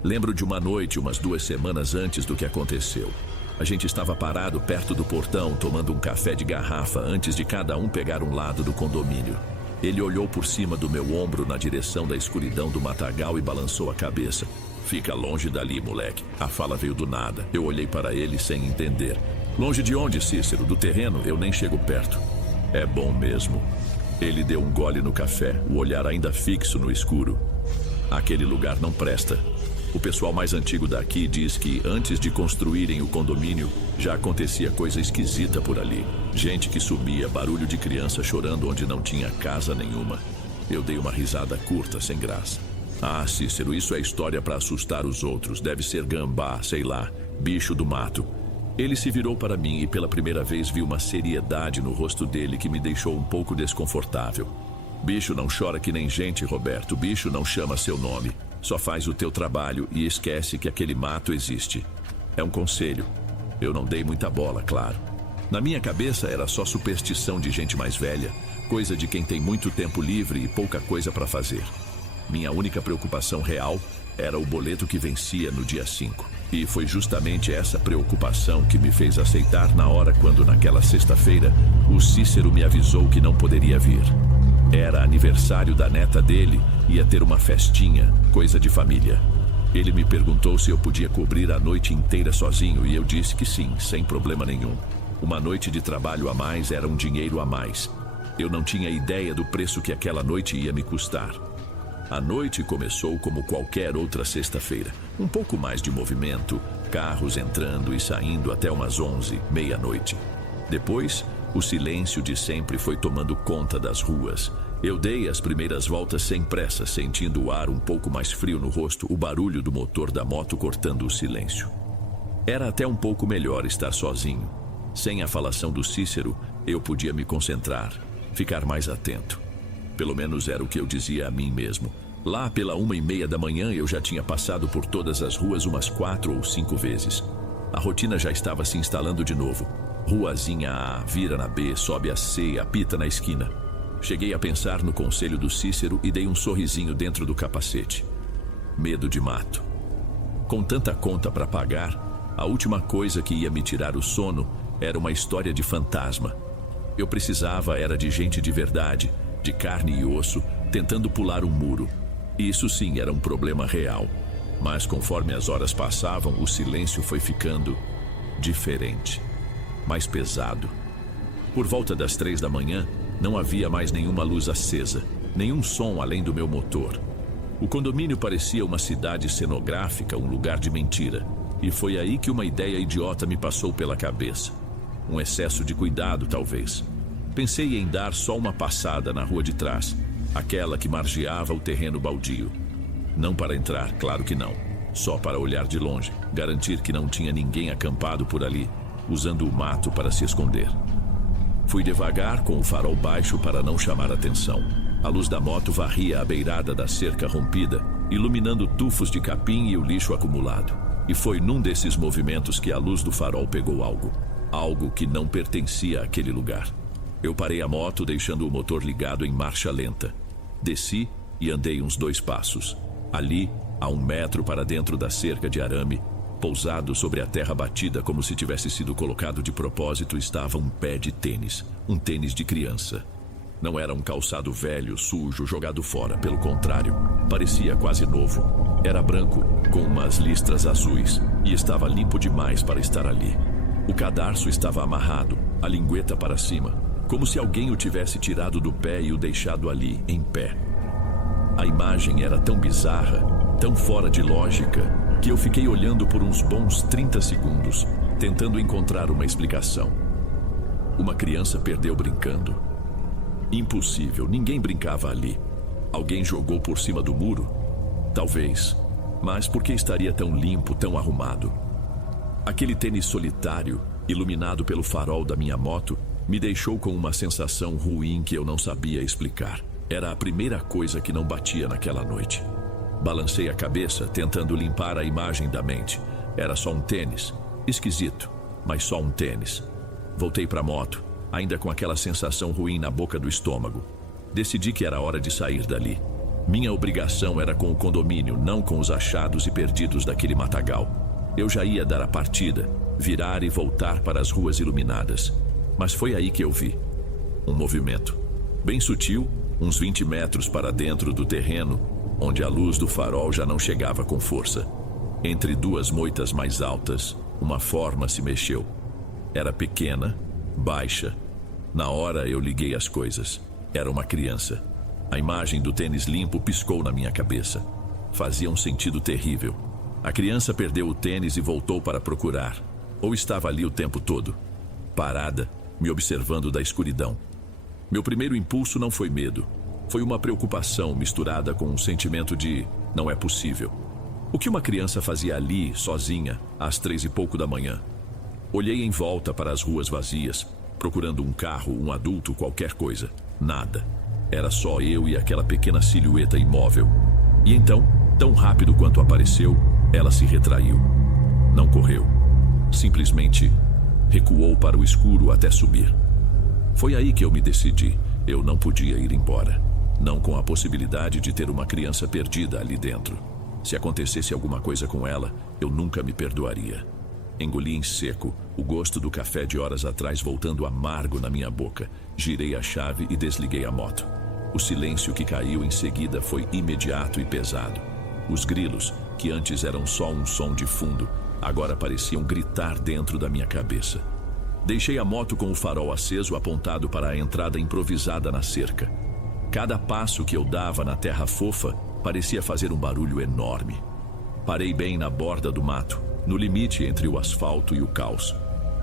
Lembro de uma noite, umas 2 semanas antes do que aconteceu. A gente estava parado perto do portão, tomando um café de garrafa antes de cada um pegar um lado do condomínio. Ele olhou por cima do meu ombro na direção da escuridão do matagal e balançou a cabeça. Fica longe dali, moleque. A fala veio do nada. Eu olhei para ele sem entender. Longe de onde, Cícero? Do terreno? Eu nem chego perto. É bom mesmo. Ele deu um gole no café, o olhar ainda fixo no escuro. Aquele lugar não presta. O pessoal mais antigo daqui diz que antes de construírem o condomínio, já acontecia coisa esquisita por ali. Gente que sumia, barulho de criança chorando onde não tinha casa nenhuma. Eu dei uma risada curta, sem graça. Ah, Cícero, isso é história para assustar os outros. Deve ser gambá, sei lá, bicho do mato. Ele se virou para mim e pela primeira vez vi uma seriedade no rosto dele que me deixou um pouco desconfortável. Bicho não chora que nem gente, Roberto. Bicho não chama seu nome. Só faz o teu trabalho e esquece que aquele mato existe. É um conselho. Eu não dei muita bola, claro. Na minha cabeça era só superstição de gente mais velha, coisa de quem tem muito tempo livre e pouca coisa para fazer. Minha única preocupação real era o boleto que vencia no dia 5. E foi justamente essa preocupação que me fez aceitar na hora quando, naquela sexta-feira, o Cícero me avisou que não poderia vir. Era aniversário da neta dele, ia ter uma festinha, coisa de família. Ele me perguntou se eu podia cobrir a noite inteira sozinho e eu disse que sim, sem problema nenhum. Uma noite de trabalho a mais era um dinheiro a mais. Eu não tinha ideia do preço que aquela noite ia me custar. A noite começou como qualquer outra sexta-feira. Um pouco mais de movimento, carros entrando e saindo até umas 11, meia-noite. Depois, o silêncio de sempre foi tomando conta das ruas. Eu dei as primeiras voltas sem pressa, sentindo o ar um pouco mais frio no rosto, o barulho do motor da moto cortando o silêncio. Era até um pouco melhor estar sozinho. Sem a falação do Cícero, eu podia me concentrar, ficar mais atento. Pelo menos era o que eu dizia a mim mesmo. Lá pela 1h30 da manhã eu já tinha passado por todas as ruas umas 4 ou 5 vezes. A rotina já estava se instalando de novo. Ruazinha A, vira na B, sobe a C, apita na esquina. Cheguei a pensar no conselho do Cícero e dei um sorrisinho dentro do capacete. Medo de mato. Com tanta conta para pagar, a última coisa que ia me tirar o sono era uma história de fantasma. Eu precisava era de gente de verdade, de carne e osso, tentando pular um muro. Isso sim era um problema real. Mas conforme as horas passavam, o silêncio foi ficando diferente, mais pesado. Por volta das 3 da manhã, não havia mais nenhuma luz acesa, nenhum som além do meu motor. O condomínio parecia uma cidade cenográfica, um lugar de mentira. E foi aí que uma ideia idiota me passou pela cabeça. Um excesso de cuidado, talvez. Pensei em dar só uma passada na rua de trás, aquela que margeava o terreno baldio. Não para entrar, claro que não. Só para olhar de longe, garantir que não tinha ninguém acampado por ali, usando o mato para se esconder. Fui devagar, com o farol baixo para não chamar atenção. A luz da moto varria a beirada da cerca rompida, iluminando tufos de capim e o lixo acumulado. E foi num desses movimentos que a luz do farol pegou algo. Algo que não pertencia àquele lugar. Eu parei a moto, deixando o motor ligado em marcha lenta. Desci e andei uns 2 passos. Ali, a 1 metro para dentro da cerca de arame, pousado sobre a terra batida como se tivesse sido colocado de propósito, estava um pé de tênis. Um tênis de criança. Não era um calçado velho, sujo, jogado fora. Pelo contrário, parecia quase novo. Era branco, com umas listras azuis, e estava limpo demais para estar ali. O cadarço estava amarrado, a lingueta para cima, como se alguém o tivesse tirado do pé e o deixado ali, em pé. A imagem era tão bizarra, tão fora de lógica, que eu fiquei olhando por uns bons 30 segundos, tentando encontrar uma explicação. Uma criança perdeu brincando? Impossível, ninguém brincava ali. Alguém jogou por cima do muro? Talvez. Mas por que estaria tão limpo, tão arrumado? Aquele tênis solitário, iluminado pelo farol da minha moto, me deixou com uma sensação ruim que eu não sabia explicar. Era a primeira coisa que não batia naquela noite. Balancei a cabeça, tentando limpar a imagem da mente. Era só um tênis. Esquisito, mas só um tênis. Voltei para a moto, ainda com aquela sensação ruim na boca do estômago. Decidi que era hora de sair dali. Minha obrigação era com o condomínio, não com os achados e perdidos daquele matagal. Eu já ia dar a partida, virar e voltar para as ruas iluminadas. Mas foi aí que eu vi um movimento, bem sutil, uns 20 metros para dentro do terreno, onde a luz do farol já não chegava com força. Entre duas moitas mais altas, uma forma se mexeu. Era pequena, baixa. Na hora eu liguei as coisas. Era uma criança. A imagem do tênis limpo piscou na minha cabeça. Fazia um sentido terrível. A criança perdeu o tênis e voltou para procurar. Ou estava ali o tempo todo, parada, me observando da escuridão. Meu primeiro impulso não foi medo. Foi uma preocupação misturada com um sentimento de não é possível. O que uma criança fazia ali, sozinha, às 3 e pouco da manhã? Olhei em volta para as ruas vazias, procurando um carro, um adulto, qualquer coisa. Nada. Era só eu e aquela pequena silhueta imóvel. E então, tão rápido quanto apareceu, ela se retraiu. Não correu. Simplesmente recuou para o escuro até subir. Foi aí que eu me decidi. Eu não podia ir embora. Não com a possibilidade de ter uma criança perdida ali dentro. Se acontecesse alguma coisa com ela, eu nunca me perdoaria. Engoli em seco, o gosto do café de horas atrás voltando amargo na minha boca. Girei a chave e desliguei a moto. O silêncio que caiu em seguida foi imediato e pesado. Os grilos, que antes eram só um som de fundo, agora pareciam gritar dentro da minha cabeça. Deixei a moto com o farol aceso apontado para a entrada improvisada na cerca. Cada passo que eu dava na terra fofa parecia fazer um barulho enorme. Parei bem na borda do mato, no limite entre o asfalto e o caos.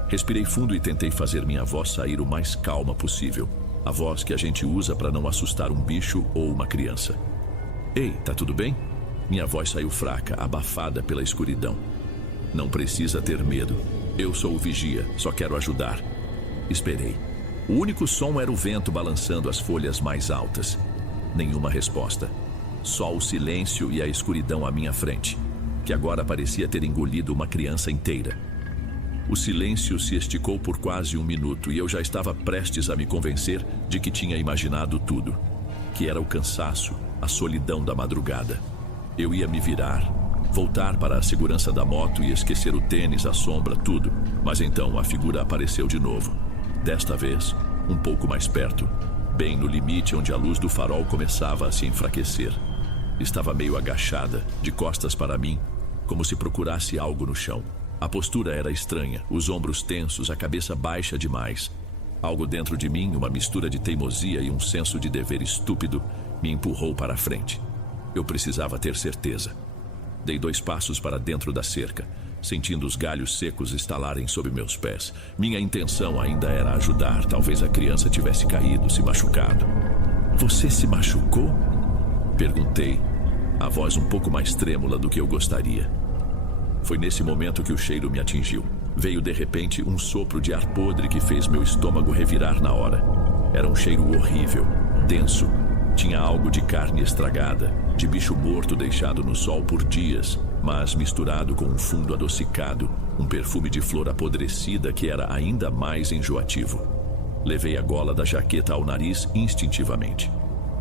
Respirei fundo e tentei fazer minha voz sair o mais calma possível. A voz que a gente usa para não assustar um bicho ou uma criança. Ei, tá tudo bem? Minha voz saiu fraca, abafada pela escuridão. Não precisa ter medo. Eu sou o vigia, só quero ajudar. Esperei. O único som era o vento balançando as folhas mais altas. Nenhuma resposta. Só o silêncio e a escuridão à minha frente, que agora parecia ter engolido uma criança inteira. O silêncio se esticou por quase 1 minuto e eu já estava prestes a me convencer de que tinha imaginado tudo. Que era o cansaço, a solidão da madrugada. Eu ia me virar, voltar para a segurança da moto e esquecer o tênis, a sombra, tudo. Mas então a figura apareceu de novo. Desta vez, um pouco mais perto, bem no limite onde a luz do farol começava a se enfraquecer. Estava meio agachada, de costas para mim, como se procurasse algo no chão. A postura era estranha, os ombros tensos, a cabeça baixa demais. Algo dentro de mim, uma mistura de teimosia e um senso de dever estúpido, me empurrou para a frente. Eu precisava ter certeza. Dei 2 passos para dentro da cerca, sentindo os galhos secos estalarem sob meus pés. Minha intenção ainda era ajudar. Talvez a criança tivesse caído, se machucado. Você se machucou? Perguntei, a voz um pouco mais trêmula do que eu gostaria. Foi nesse momento que o cheiro me atingiu. Veio de repente um sopro de ar podre que fez meu estômago revirar na hora. Era um cheiro horrível, denso. Tinha algo de carne estragada, de bicho morto deixado no sol por dias, mas misturado com um fundo adocicado, um perfume de flor apodrecida que era ainda mais enjoativo. Levei a gola da jaqueta ao nariz instintivamente.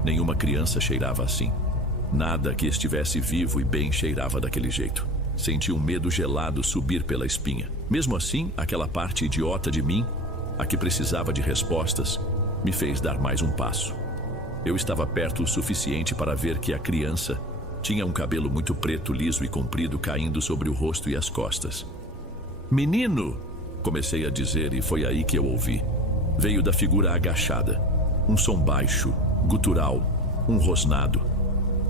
Nenhuma criança cheirava assim. Nada que estivesse vivo e bem cheirava daquele jeito. Senti um medo gelado subir pela espinha. Mesmo assim, aquela parte idiota de mim, a que precisava de respostas, me fez dar mais um passo. Eu estava perto o suficiente para ver que a criança tinha um cabelo muito preto, liso e comprido caindo sobre o rosto e as costas. "Menino!" comecei a dizer e foi aí que eu ouvi. Veio da figura agachada. Um som baixo, gutural, um rosnado.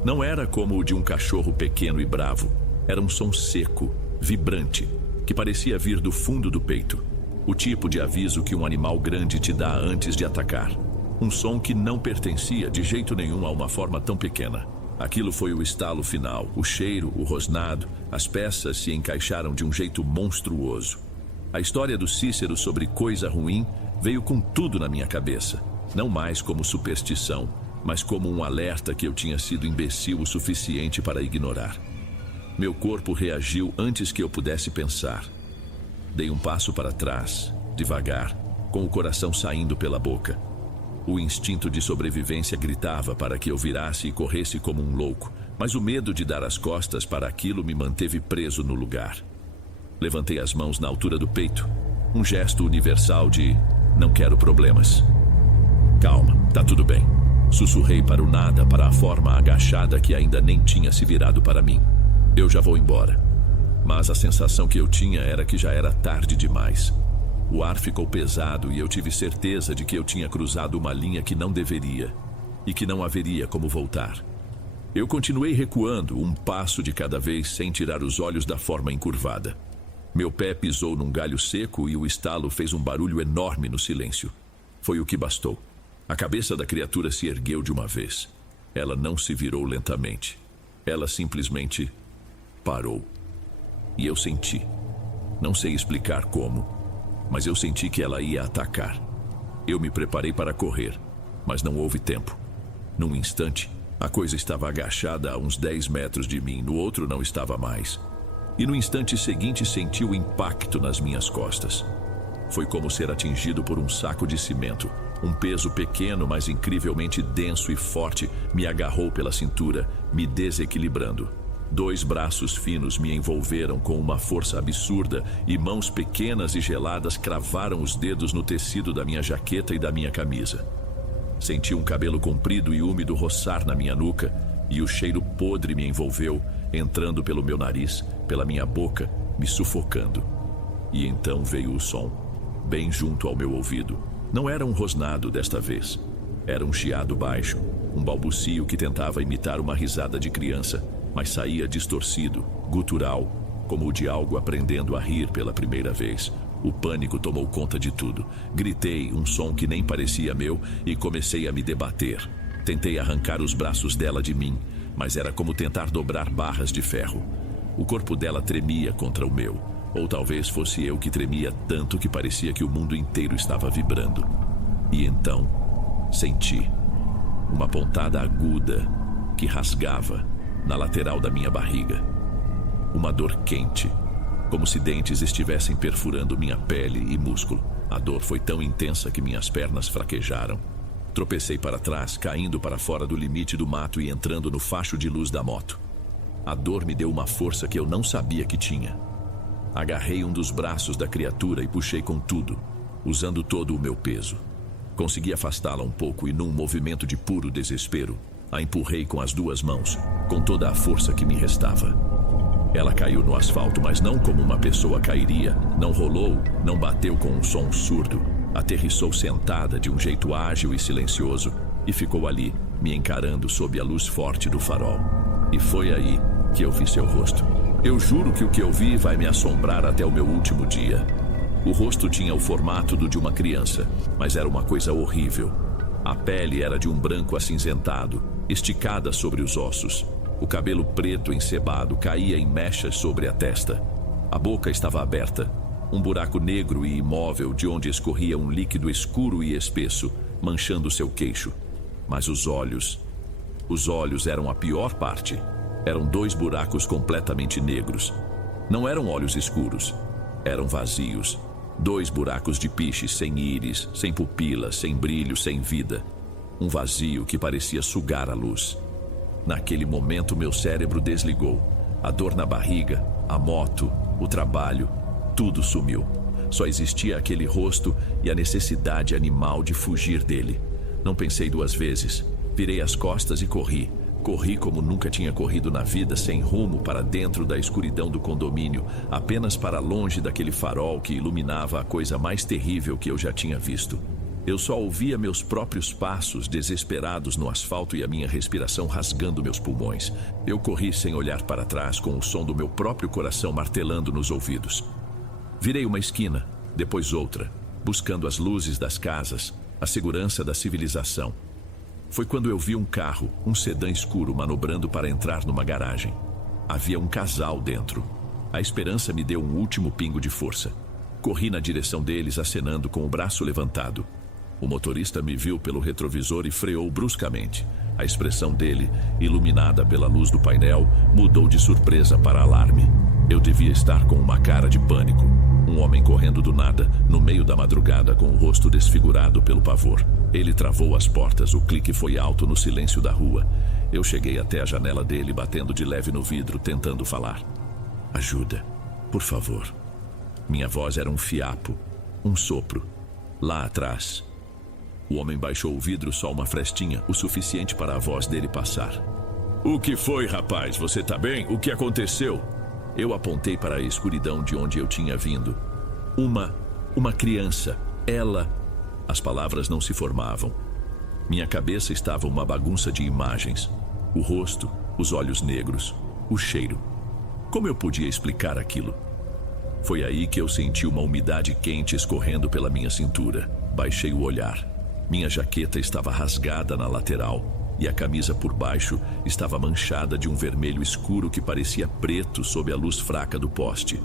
Não era como o de um cachorro pequeno e bravo. Era um som seco, vibrante, que parecia vir do fundo do peito. O tipo de aviso que um animal grande te dá antes de atacar. Um som que não pertencia de jeito nenhum a uma forma tão pequena. Aquilo foi o estalo final. O cheiro, o rosnado, as peças se encaixaram de um jeito monstruoso. A história do Cícero sobre coisa ruim veio com tudo na minha cabeça. Não mais como superstição, mas como um alerta que eu tinha sido imbecil o suficiente para ignorar. Meu corpo reagiu antes que eu pudesse pensar. Dei um passo para trás, devagar, com o coração saindo pela boca. O instinto de sobrevivência gritava para que eu virasse e corresse como um louco, mas o medo de dar as costas para aquilo me manteve preso no lugar. Levantei as mãos na altura do peito, um gesto universal de não quero problemas. Calma, tá tudo bem. Sussurrei para o nada, para a forma agachada que ainda nem tinha se virado para mim. Eu já vou embora. Mas a sensação que eu tinha era que já era tarde demais. O ar ficou pesado e eu tive certeza de que eu tinha cruzado uma linha que não deveria e que não haveria como voltar. Eu continuei recuando, um passo de cada vez, sem tirar os olhos da forma encurvada. Meu pé pisou num galho seco e o estalo fez um barulho enorme no silêncio. Foi o que bastou. A cabeça da criatura se ergueu de uma vez. Ela não se virou lentamente. Ela simplesmente parou. E eu senti. Não sei explicar como, mas eu senti que ela ia atacar. Eu me preparei para correr, mas não houve tempo. Num instante, a coisa estava agachada a uns 10 metros de mim, no outro não estava mais. E no instante seguinte senti o impacto nas minhas costas. Foi como ser atingido por um saco de cimento. Um peso pequeno, mas incrivelmente denso e forte, me agarrou pela cintura, me desequilibrando. 2 braços finos me envolveram com uma força absurda e mãos pequenas e geladas cravaram os dedos no tecido da minha jaqueta e da minha camisa. Senti um cabelo comprido e úmido roçar na minha nuca e o cheiro podre me envolveu, entrando pelo meu nariz, pela minha boca, me sufocando. E então veio o som, bem junto ao meu ouvido. Não era um rosnado desta vez. Era um chiado baixo, um balbucio que tentava imitar uma risada de criança, mas saía distorcido, gutural, como o de algo aprendendo a rir pela primeira vez. O pânico tomou conta de tudo. Gritei, um som que nem parecia meu, e comecei a me debater. Tentei arrancar os braços dela de mim, mas era como tentar dobrar barras de ferro. O corpo dela tremia contra o meu, ou talvez fosse eu que tremia tanto que parecia que o mundo inteiro estava vibrando. E então, senti uma pontada aguda que rasgava na lateral da minha barriga. Uma dor quente, como se dentes estivessem perfurando minha pele e músculo. A dor foi tão intensa que minhas pernas fraquejaram. Tropecei para trás, caindo para fora do limite do mato e entrando no facho de luz da moto. A dor me deu uma força que eu não sabia que tinha. Agarrei um dos braços da criatura e puxei com tudo, usando todo o meu peso. Consegui afastá-la um pouco e, num movimento de puro desespero, a empurrei com as 2 mãos, com toda a força que me restava. Ela caiu no asfalto, mas não como uma pessoa cairia. Não rolou, não bateu com um som surdo. Aterrissou sentada de um jeito ágil e silencioso e ficou ali, me encarando sob a luz forte do farol. E foi aí que eu vi seu rosto. Eu juro que o que eu vi vai me assombrar até o meu último dia. O rosto tinha o formato do de uma criança, mas era uma coisa horrível. A pele era de um branco acinzentado, esticada sobre os ossos. O cabelo preto encebado caía em mechas sobre a testa. A boca estava aberta, um buraco negro e imóvel de onde escorria um líquido escuro e espesso, manchando seu queixo. Mas os olhos eram a pior parte. Eram 2 buracos completamente negros. Não eram olhos escuros, eram vazios. 2 buracos de piche sem íris, sem pupilas, sem brilho, sem vida. Um vazio que parecia sugar a luz. Naquele momento meu cérebro desligou. A dor na barriga, a moto, o trabalho, tudo sumiu. Só existia aquele rosto e a necessidade animal de fugir dele. Não pensei 2 vezes. Virei as costas e corri. Corri como nunca tinha corrido na vida, sem rumo, para dentro da escuridão do condomínio, apenas para longe daquele farol que iluminava a coisa mais terrível que eu já tinha visto. Eu só ouvia meus próprios passos desesperados no asfalto e a minha respiração rasgando meus pulmões. Eu corri sem olhar para trás, com o som do meu próprio coração martelando nos ouvidos. Virei uma esquina, depois outra, buscando as luzes das casas, a segurança da civilização. Foi quando eu vi um carro, um sedã escuro, manobrando para entrar numa garagem. Havia um casal dentro. A esperança me deu um último pingo de força. Corri na direção deles, acenando com o braço levantado. O motorista me viu pelo retrovisor e freou bruscamente. A expressão dele, iluminada pela luz do painel, mudou de surpresa para alarme. Eu devia estar com uma cara de pânico. Um homem correndo do nada, no meio da madrugada, com o rosto desfigurado pelo pavor. Ele travou as portas, o clique foi alto no silêncio da rua. Eu cheguei até a janela dele, batendo de leve no vidro, tentando falar. Ajuda, por favor. Minha voz era um fiapo, um sopro. Lá atrás. O homem baixou o vidro só uma frestinha, o suficiente para a voz dele passar. O que foi, rapaz? Você tá bem? O que aconteceu? Eu apontei para a escuridão de onde eu tinha vindo. Uma criança. Ela... As palavras não se formavam. Minha cabeça estava uma bagunça de imagens. O rosto, os olhos negros, o cheiro. Como eu podia explicar aquilo? Foi aí que eu senti uma umidade quente escorrendo pela minha cintura. Baixei o olhar. Minha jaqueta estava rasgada na lateral e a camisa por baixo estava manchada de um vermelho escuro que parecia preto sob a luz fraca do poste.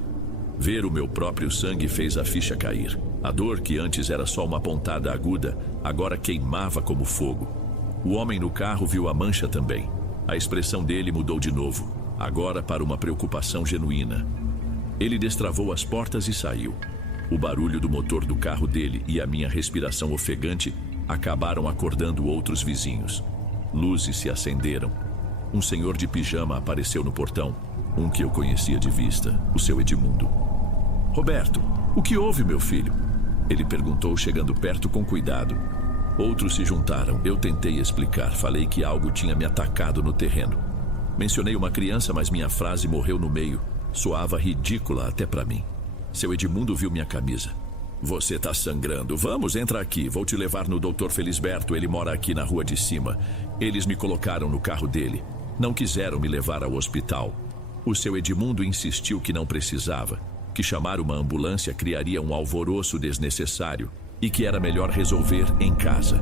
Ver o meu próprio sangue fez a ficha cair. A dor, que antes era só uma pontada aguda, agora queimava como fogo. O homem no carro viu a mancha também. A expressão dele mudou de novo, agora para uma preocupação genuína. Ele destravou as portas e saiu. O barulho do motor do carro dele e a minha respiração ofegante acabaram acordando outros vizinhos. Luzes se acenderam. Um senhor de pijama apareceu no portão, um que eu conhecia de vista, o seu Edmundo. Roberto, o que houve, meu filho? Ele perguntou, chegando perto com cuidado. Outros se juntaram. Eu tentei explicar. Falei que algo tinha me atacado no terreno. Mencionei uma criança, mas minha frase morreu no meio. Soava ridícula até para mim. Seu Edmundo viu minha camisa. Você tá sangrando. Vamos, entra aqui. Vou te levar no Dr. Felisberto. Ele mora aqui na rua de cima. Eles me colocaram no carro dele. Não quiseram me levar ao hospital. O seu Edmundo insistiu que não precisava, que chamar uma ambulância criaria um alvoroço desnecessário e que era melhor resolver em casa.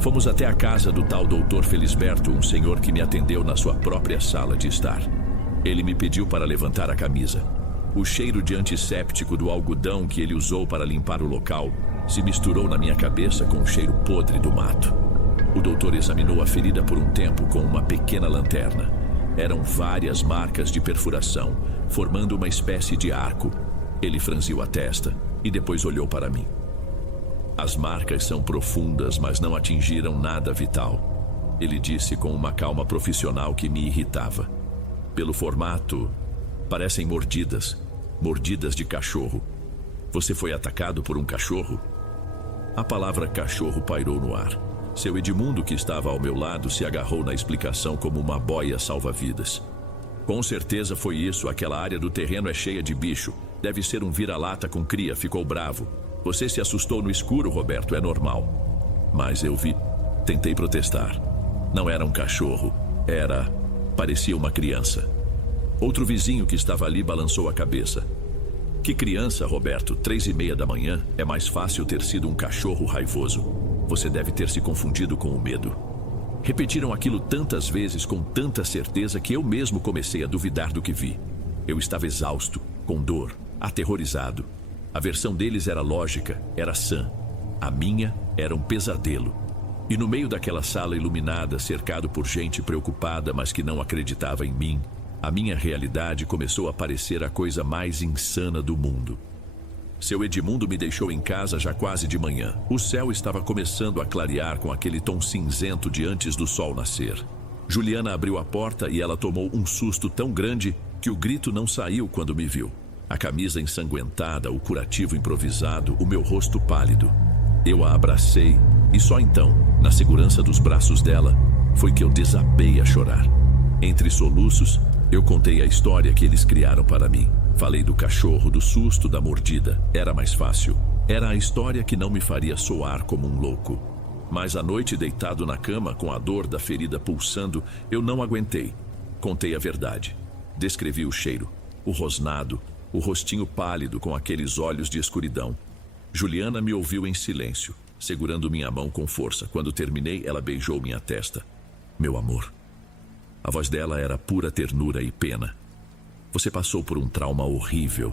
Fomos até a casa do tal Dr. Felisberto, um senhor que me atendeu na sua própria sala de estar. Ele me pediu para levantar a camisa. O cheiro de antisséptico do algodão que ele usou para limpar o local se misturou na minha cabeça com o cheiro podre do mato. O doutor examinou a ferida por um tempo com uma pequena lanterna. Eram várias marcas de perfuração, formando uma espécie de arco. Ele franziu a testa e depois olhou para mim. As marcas são profundas, mas não atingiram nada vital. Ele disse com uma calma profissional que me irritava. Pelo formato, parecem mordidas. Mordidas de cachorro. Você foi atacado por um cachorro? A palavra cachorro pairou no ar. Seu Edmundo, que estava ao meu lado, se agarrou na explicação como uma boia salva-vidas. Com certeza foi isso. Aquela área do terreno é cheia de bicho. Deve ser um vira-lata com cria. Ficou bravo. Você se assustou no escuro, Roberto. É normal. Mas eu vi. Tentei protestar. Não era um cachorro. Parecia uma criança. Outro vizinho que estava ali balançou a cabeça. Que criança, Roberto? 3:30 da manhã. É mais fácil ter sido um cachorro raivoso. Você deve ter se confundido com o medo. Repetiram aquilo tantas vezes com tanta certeza que eu mesmo comecei a duvidar do que vi. Eu estava exausto, com dor, aterrorizado. A versão deles era lógica, era sã. A minha era um pesadelo. E no meio daquela sala iluminada, cercado por gente preocupada, mas que não acreditava em mim, a minha realidade começou a parecer a coisa mais insana do mundo. Seu Edmundo me deixou em casa já quase de manhã. O céu estava começando a clarear com aquele tom cinzento de antes do sol nascer. Juliana abriu a porta e ela tomou um susto tão grande que o grito não saiu quando me viu. A camisa ensanguentada, o curativo improvisado, o meu rosto pálido. Eu a abracei e só então, na segurança dos braços dela, foi que eu desabei a chorar. Entre soluços, eu contei a história que eles criaram para mim. Falei do cachorro, do susto, da mordida. Era mais fácil. Era a história que não me faria soar como um louco. Mas à noite, deitado na cama, com a dor da ferida pulsando, eu não aguentei. Contei a verdade. Descrevi o cheiro, o rosnado, o rostinho pálido com aqueles olhos de escuridão. Juliana me ouviu em silêncio. segurando minha mão com força. Quando terminei, ela beijou minha testa. Meu amor. A voz dela era pura ternura e pena. Você passou por um trauma horrível.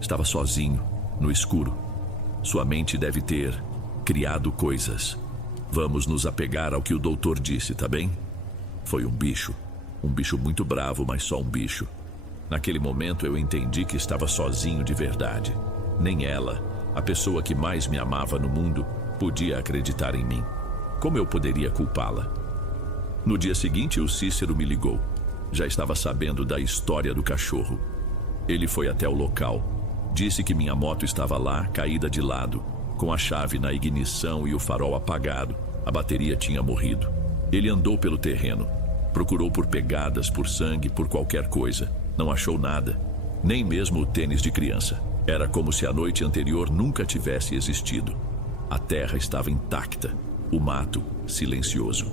Estava sozinho, no escuro. Sua mente deve ter criado coisas. Vamos nos apegar ao que o doutor disse, tá bem? Foi um bicho muito bravo, mas só um bicho. Naquele momento eu entendi que estava sozinho de verdade. Nem ela, a pessoa que mais me amava no mundo, podia acreditar em mim. Como eu poderia culpá-la? No dia seguinte, o Cícero me ligou. Já estava sabendo da história do cachorro. Ele foi até o local. Disse que minha moto estava lá, caída de lado, com a chave na ignição e o farol apagado. A bateria tinha morrido. Ele andou pelo terreno. Procurou por pegadas, por sangue, por qualquer coisa. Não achou nada. Nem mesmo o tênis de criança. Era como se a noite anterior nunca tivesse existido. A terra estava intacta. O mato, silencioso.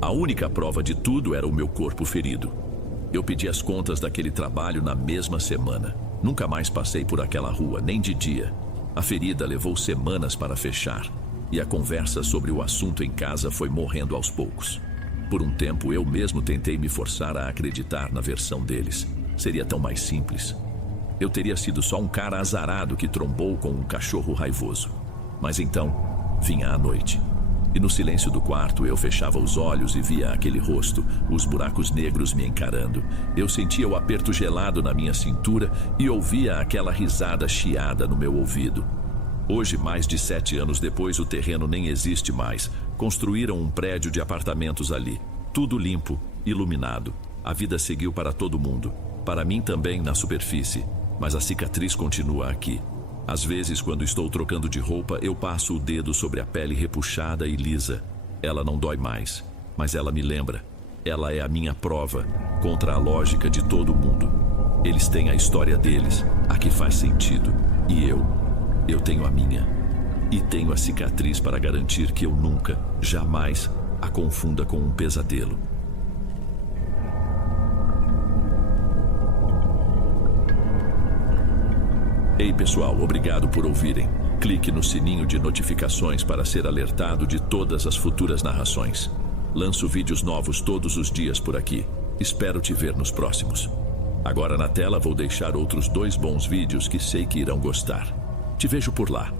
A única prova de tudo era o meu corpo ferido. Eu pedi as contas daquele trabalho na mesma semana. Nunca mais passei por aquela rua, nem de dia. A ferida levou semanas para fechar. E a conversa sobre o assunto em casa foi morrendo aos poucos. Por um tempo eu mesmo tentei me forçar a acreditar na versão deles. Seria tão mais simples. Eu teria sido só um cara azarado que trombou com um cachorro raivoso. Mas então, vinha a noite. E no silêncio do quarto eu fechava os olhos e via aquele rosto, os buracos negros me encarando. Eu sentia o aperto gelado na minha cintura e ouvia aquela risada chiada no meu ouvido. Hoje, mais de 7 anos depois, o terreno nem existe mais. Construíram um prédio de apartamentos ali. Tudo limpo, iluminado. A vida seguiu para todo mundo. Para mim também na superfície. Mas a cicatriz continua aqui. Às vezes, quando estou trocando de roupa, eu passo o dedo sobre a pele repuxada e lisa. Ela não dói mais, mas ela me lembra. Ela é a minha prova contra a lógica de todo mundo. Eles têm a história deles, a que faz sentido. E eu tenho a minha. E tenho a cicatriz para garantir que eu nunca, jamais, a confunda com um pesadelo. Ei pessoal, obrigado por ouvirem. Clique no sininho de notificações para ser alertado de todas as futuras narrações. Lanço vídeos novos todos os dias por aqui. Espero te ver nos próximos. Agora na tela vou deixar outros 2 bons vídeos que sei que irão gostar. Te vejo por lá.